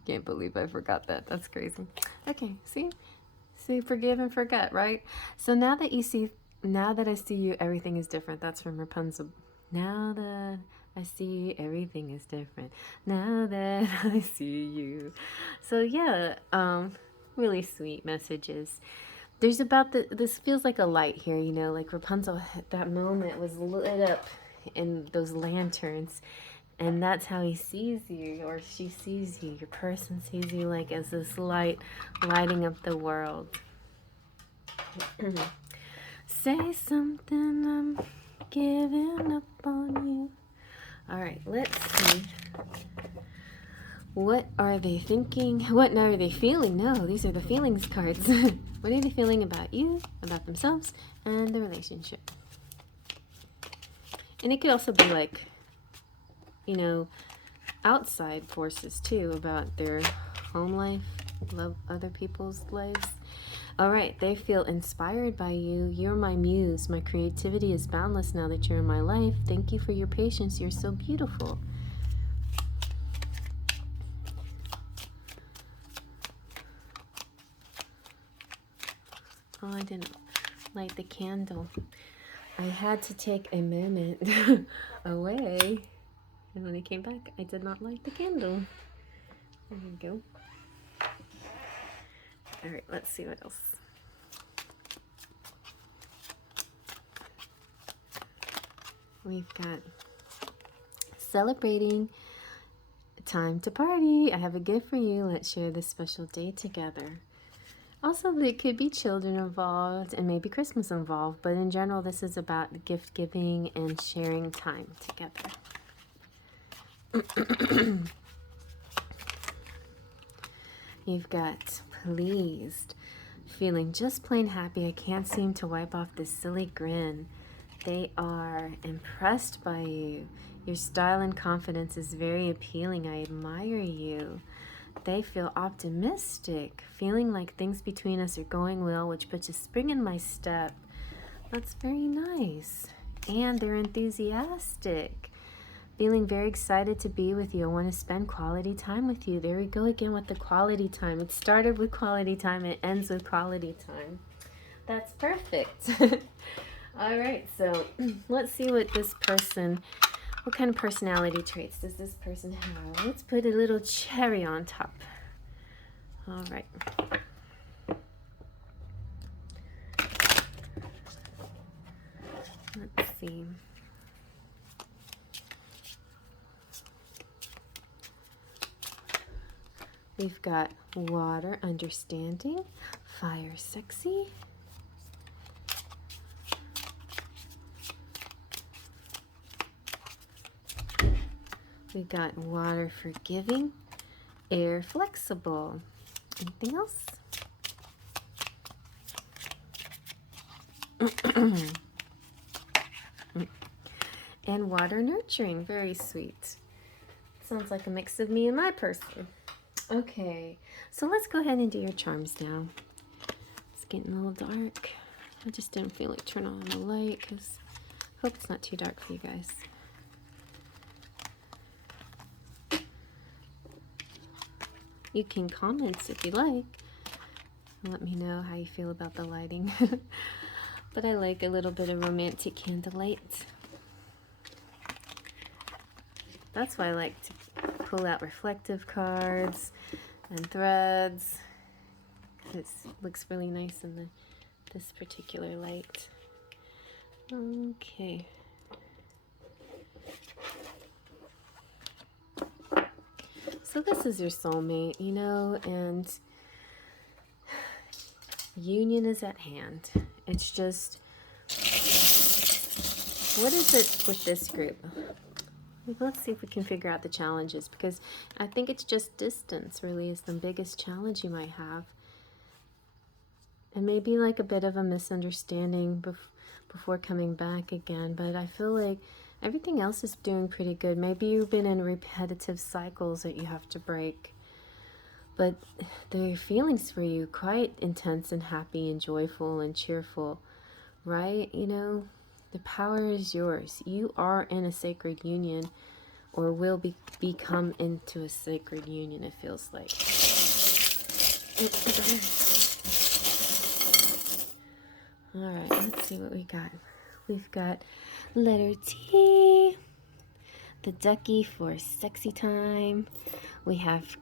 can't believe I forgot that. That's crazy. Okay, see, forgive and forget, right? So now that I see you, everything is different. That's from Rapunzel. Now that I see everything is different. Now that I see you. So yeah, really sweet messages. there's about this feels like a light here, you know, like Rapunzel at that moment was lit up in those lanterns, and that's how he sees you, or she sees you. Your person sees you like as this light lighting up the world. Say something, I'm giving up on you. All right, let's see. What are they thinking? What are they feeling? No, these are the feelings cards. What are they feeling about you, about themselves, and the relationship? And it could also be like, you know, outside forces too, about their home life, love other people's lives. All right, they feel inspired by you. You're my muse. My creativity is boundless now that you're in my life. Thank you for your patience. You're so beautiful. Oh, I didn't light the candle. I had to take a moment away. And when I came back, I did not light the candle. There we go. All right, let's see what else. We've got celebrating, time to party. I have a gift for you. Let's share this special day together. Also, there could be children involved and maybe Christmas involved, but in general, this is about gift giving and sharing time together. You've got pleased, feeling just plain happy. I can't seem to wipe off this silly grin. They are impressed by you. Your style and confidence is very appealing. I admire you. They feel optimistic, feeling like things between us are going well, which puts a spring in my step. That's very nice. And they're enthusiastic, feeling very excited to be with you. I want to spend quality time with you. There we go again with the quality time. It started with quality time. It ends with quality time. That's perfect. All right, so let's see what this person, what kind of personality traits does this person have? Let's put a little cherry on top. All right. Let's see. We've got water, understanding, fire, sexy. We've got water, forgiving, air, flexible. Anything else? And water, nurturing. Very sweet. Sounds like a mix of me and my person. Okay, so let's go ahead and do your charms now. It's getting a little dark. I just didn't feel like turning on the light because I hope it's not too dark for you guys. You can comment if you like. Let me know how you feel about the lighting. But I like a little bit of romantic candlelight. That's why I like to pull out reflective cards and threads. It looks really nice in this particular light. Okay. So this is your soulmate, you know, and union is at hand. It's just, what is it with this group? Let's see if we can figure out the challenges, because I think it's just distance really is the biggest challenge you might have. And maybe like a bit of a misunderstanding before coming back again, but I feel like everything else is doing pretty good. Maybe you've been in repetitive cycles that you have to break. But their feelings for you quite intense and happy and joyful and cheerful, right? You know, the power is yours. You are in a sacred union, or will become into a sacred union, it feels like. All right, let's see what we got. We've got letter T, the ducky for sexy time. We have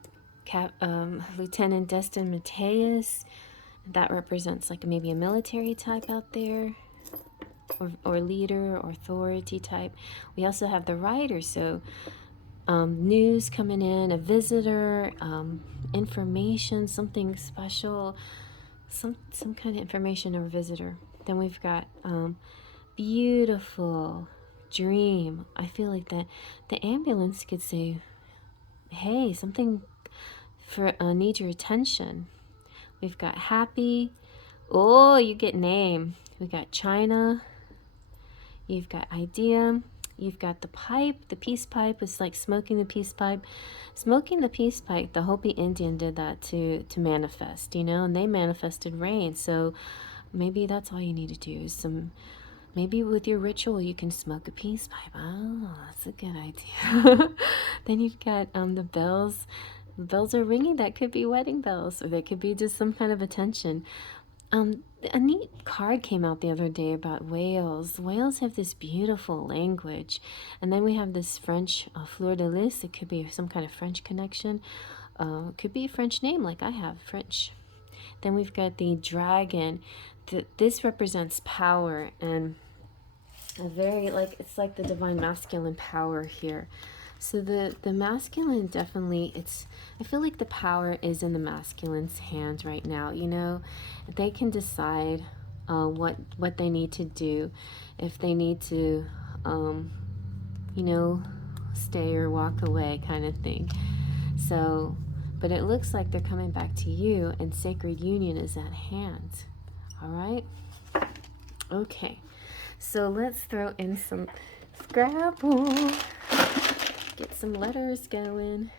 Lieutenant Destin Mateus, That represents like maybe a military type out there, or leader or authority type. We also have the Rider, so news coming in, a visitor, information, something special, some kind of information or visitor. Then we've got beautiful dream. I feel like that the ambulance could say, hey, something for needs your attention. We've got happy. Oh, you get name. We got China. You've got idea. You've got the pipe. The peace pipe is like smoking the peace pipe. Smoking the peace pipe, the Hopi Indian did that to manifest, you know, and they manifested rain. So maybe that's all you need to do is maybe with your ritual you can smoke a peace pipe. Oh, that's a good idea. Then you've got the bells. The bells are ringing. That could be wedding bells, or they could be just some kind of attention. A neat card came out the other day about whales. Whales have this beautiful language. And then we have this French fleur de lis. It could be some kind of French connection. It could be a French name like I have, French. Then we've got the dragon. This represents power and a very, like, it's like the divine masculine power here. So the masculine definitely, I feel like the power is in the masculine's hands right now. You know, they can decide what they need to do, if they need to, you know, stay or walk away kind of thing. So, but it looks like they're coming back to you, and sacred union is at hand. All right. Okay. So let's throw in some Scrabble. Get some letters going.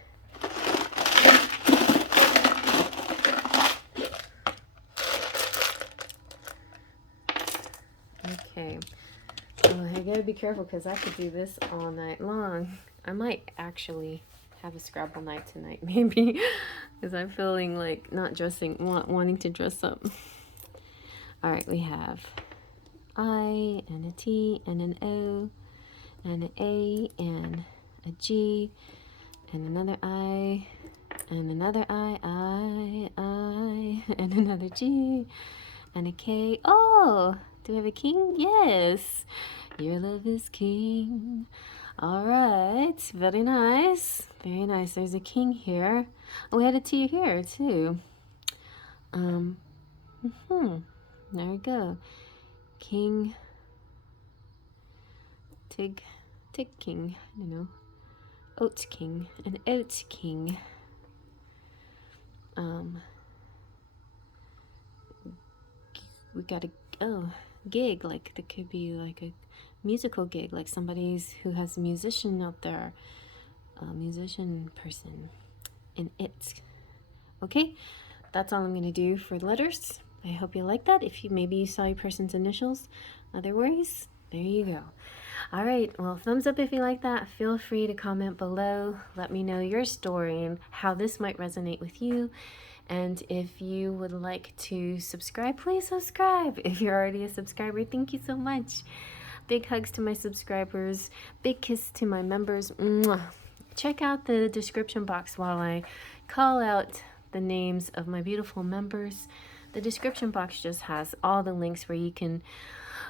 Okay. Oh, I gotta be careful because I could do this all night long. I might actually have a Scrabble night tonight, maybe, because I'm feeling like not dressing, wanting to dress up. All right, we have I and a T and an O and an A and a G and another I and another I and another G and a K. Oh, do we have a king? Yes, your love is king. All right, very nice, very nice. There's a king here. Oh, we had a T here too. There we go. King. Tig king. I don't know. Oat king. An oat king. We got a gig, like that could be like a musical gig, like somebody's who has a musician out there, a musician person, and it's okay. That's all I'm gonna do for letters. I hope you like that. If maybe you saw your person's initials, other worries, there you go. All right, well, thumbs up if you like that. Feel free to comment below. Let me know your story and how this might resonate with you. And if you would like to subscribe, please subscribe. If you're already a subscriber, thank you so much. Big hugs to my subscribers. Big kiss to my members. Mwah. Check out the description box while I call out the names of my beautiful members. The description box just has all the links where you can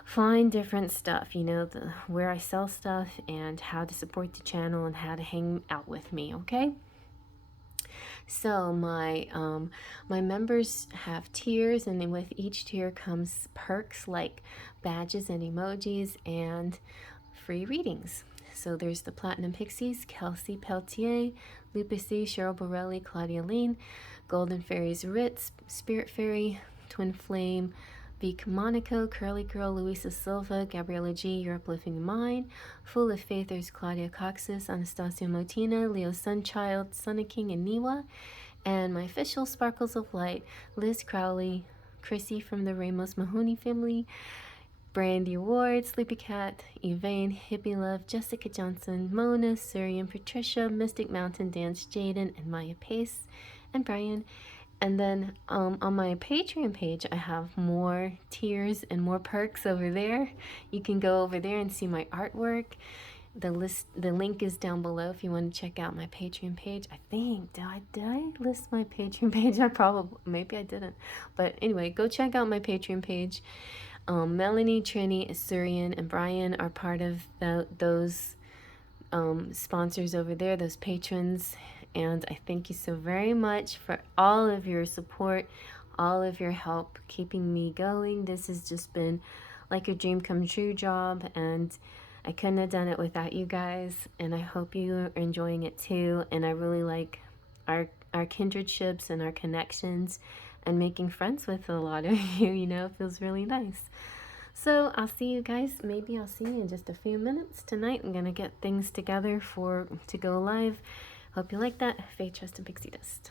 find different stuff, you know, where I sell stuff and how to support the channel and how to hang out with me, okay? So my members have tiers, and then with each tier comes perks like badges and emojis and free readings. So there's the Platinum Pixies, Kelsey Peltier, Lupicy, Cheryl Borelli, Claudia Lean, Golden Fairies Ritz, Spirit Fairy, Twin Flame, Vic Monaco, Curly Girl, Luisa Silva, Gabriella G, Your Uplifting Mind, Full of Faithers, Claudia Coxis, Anastasia Motina, Leo Sunchild, Sunny King, and Niwa, and my official Sparkles of Light, Liz Crowley, Chrissy from the Ramos Mahoney family, Brandy Ward, Sleepy Cat, Elaine, Hippie Love, Jessica Johnson, Mona, Surian, Patricia, Mystic Mountain Dance, Jaden, and Maya Pace, and Brian. And then on my Patreon page, I have more tiers and more perks over there. You can go over there and see my artwork. the link is down below if you want to check out my Patreon page. I think, did I list my Patreon page? I probably, maybe I didn't. But anyway, go check out my Patreon page. Melanie, Trini, Assyrian, and Brian are part of those sponsors over there, those patrons. And I thank you so very much for all of your support, all of your help keeping me going. This has just been like a dream come true job, and I couldn't have done it without you guys, and I hope you are enjoying it too. And I really like our kindredships and our connections and making friends with a lot of you, you know, it feels really nice. So I'll see you guys. Maybe I'll see you in just a few minutes tonight. I'm gonna get things together to go live. Hope you like that. Faith, trust, and pixie dust.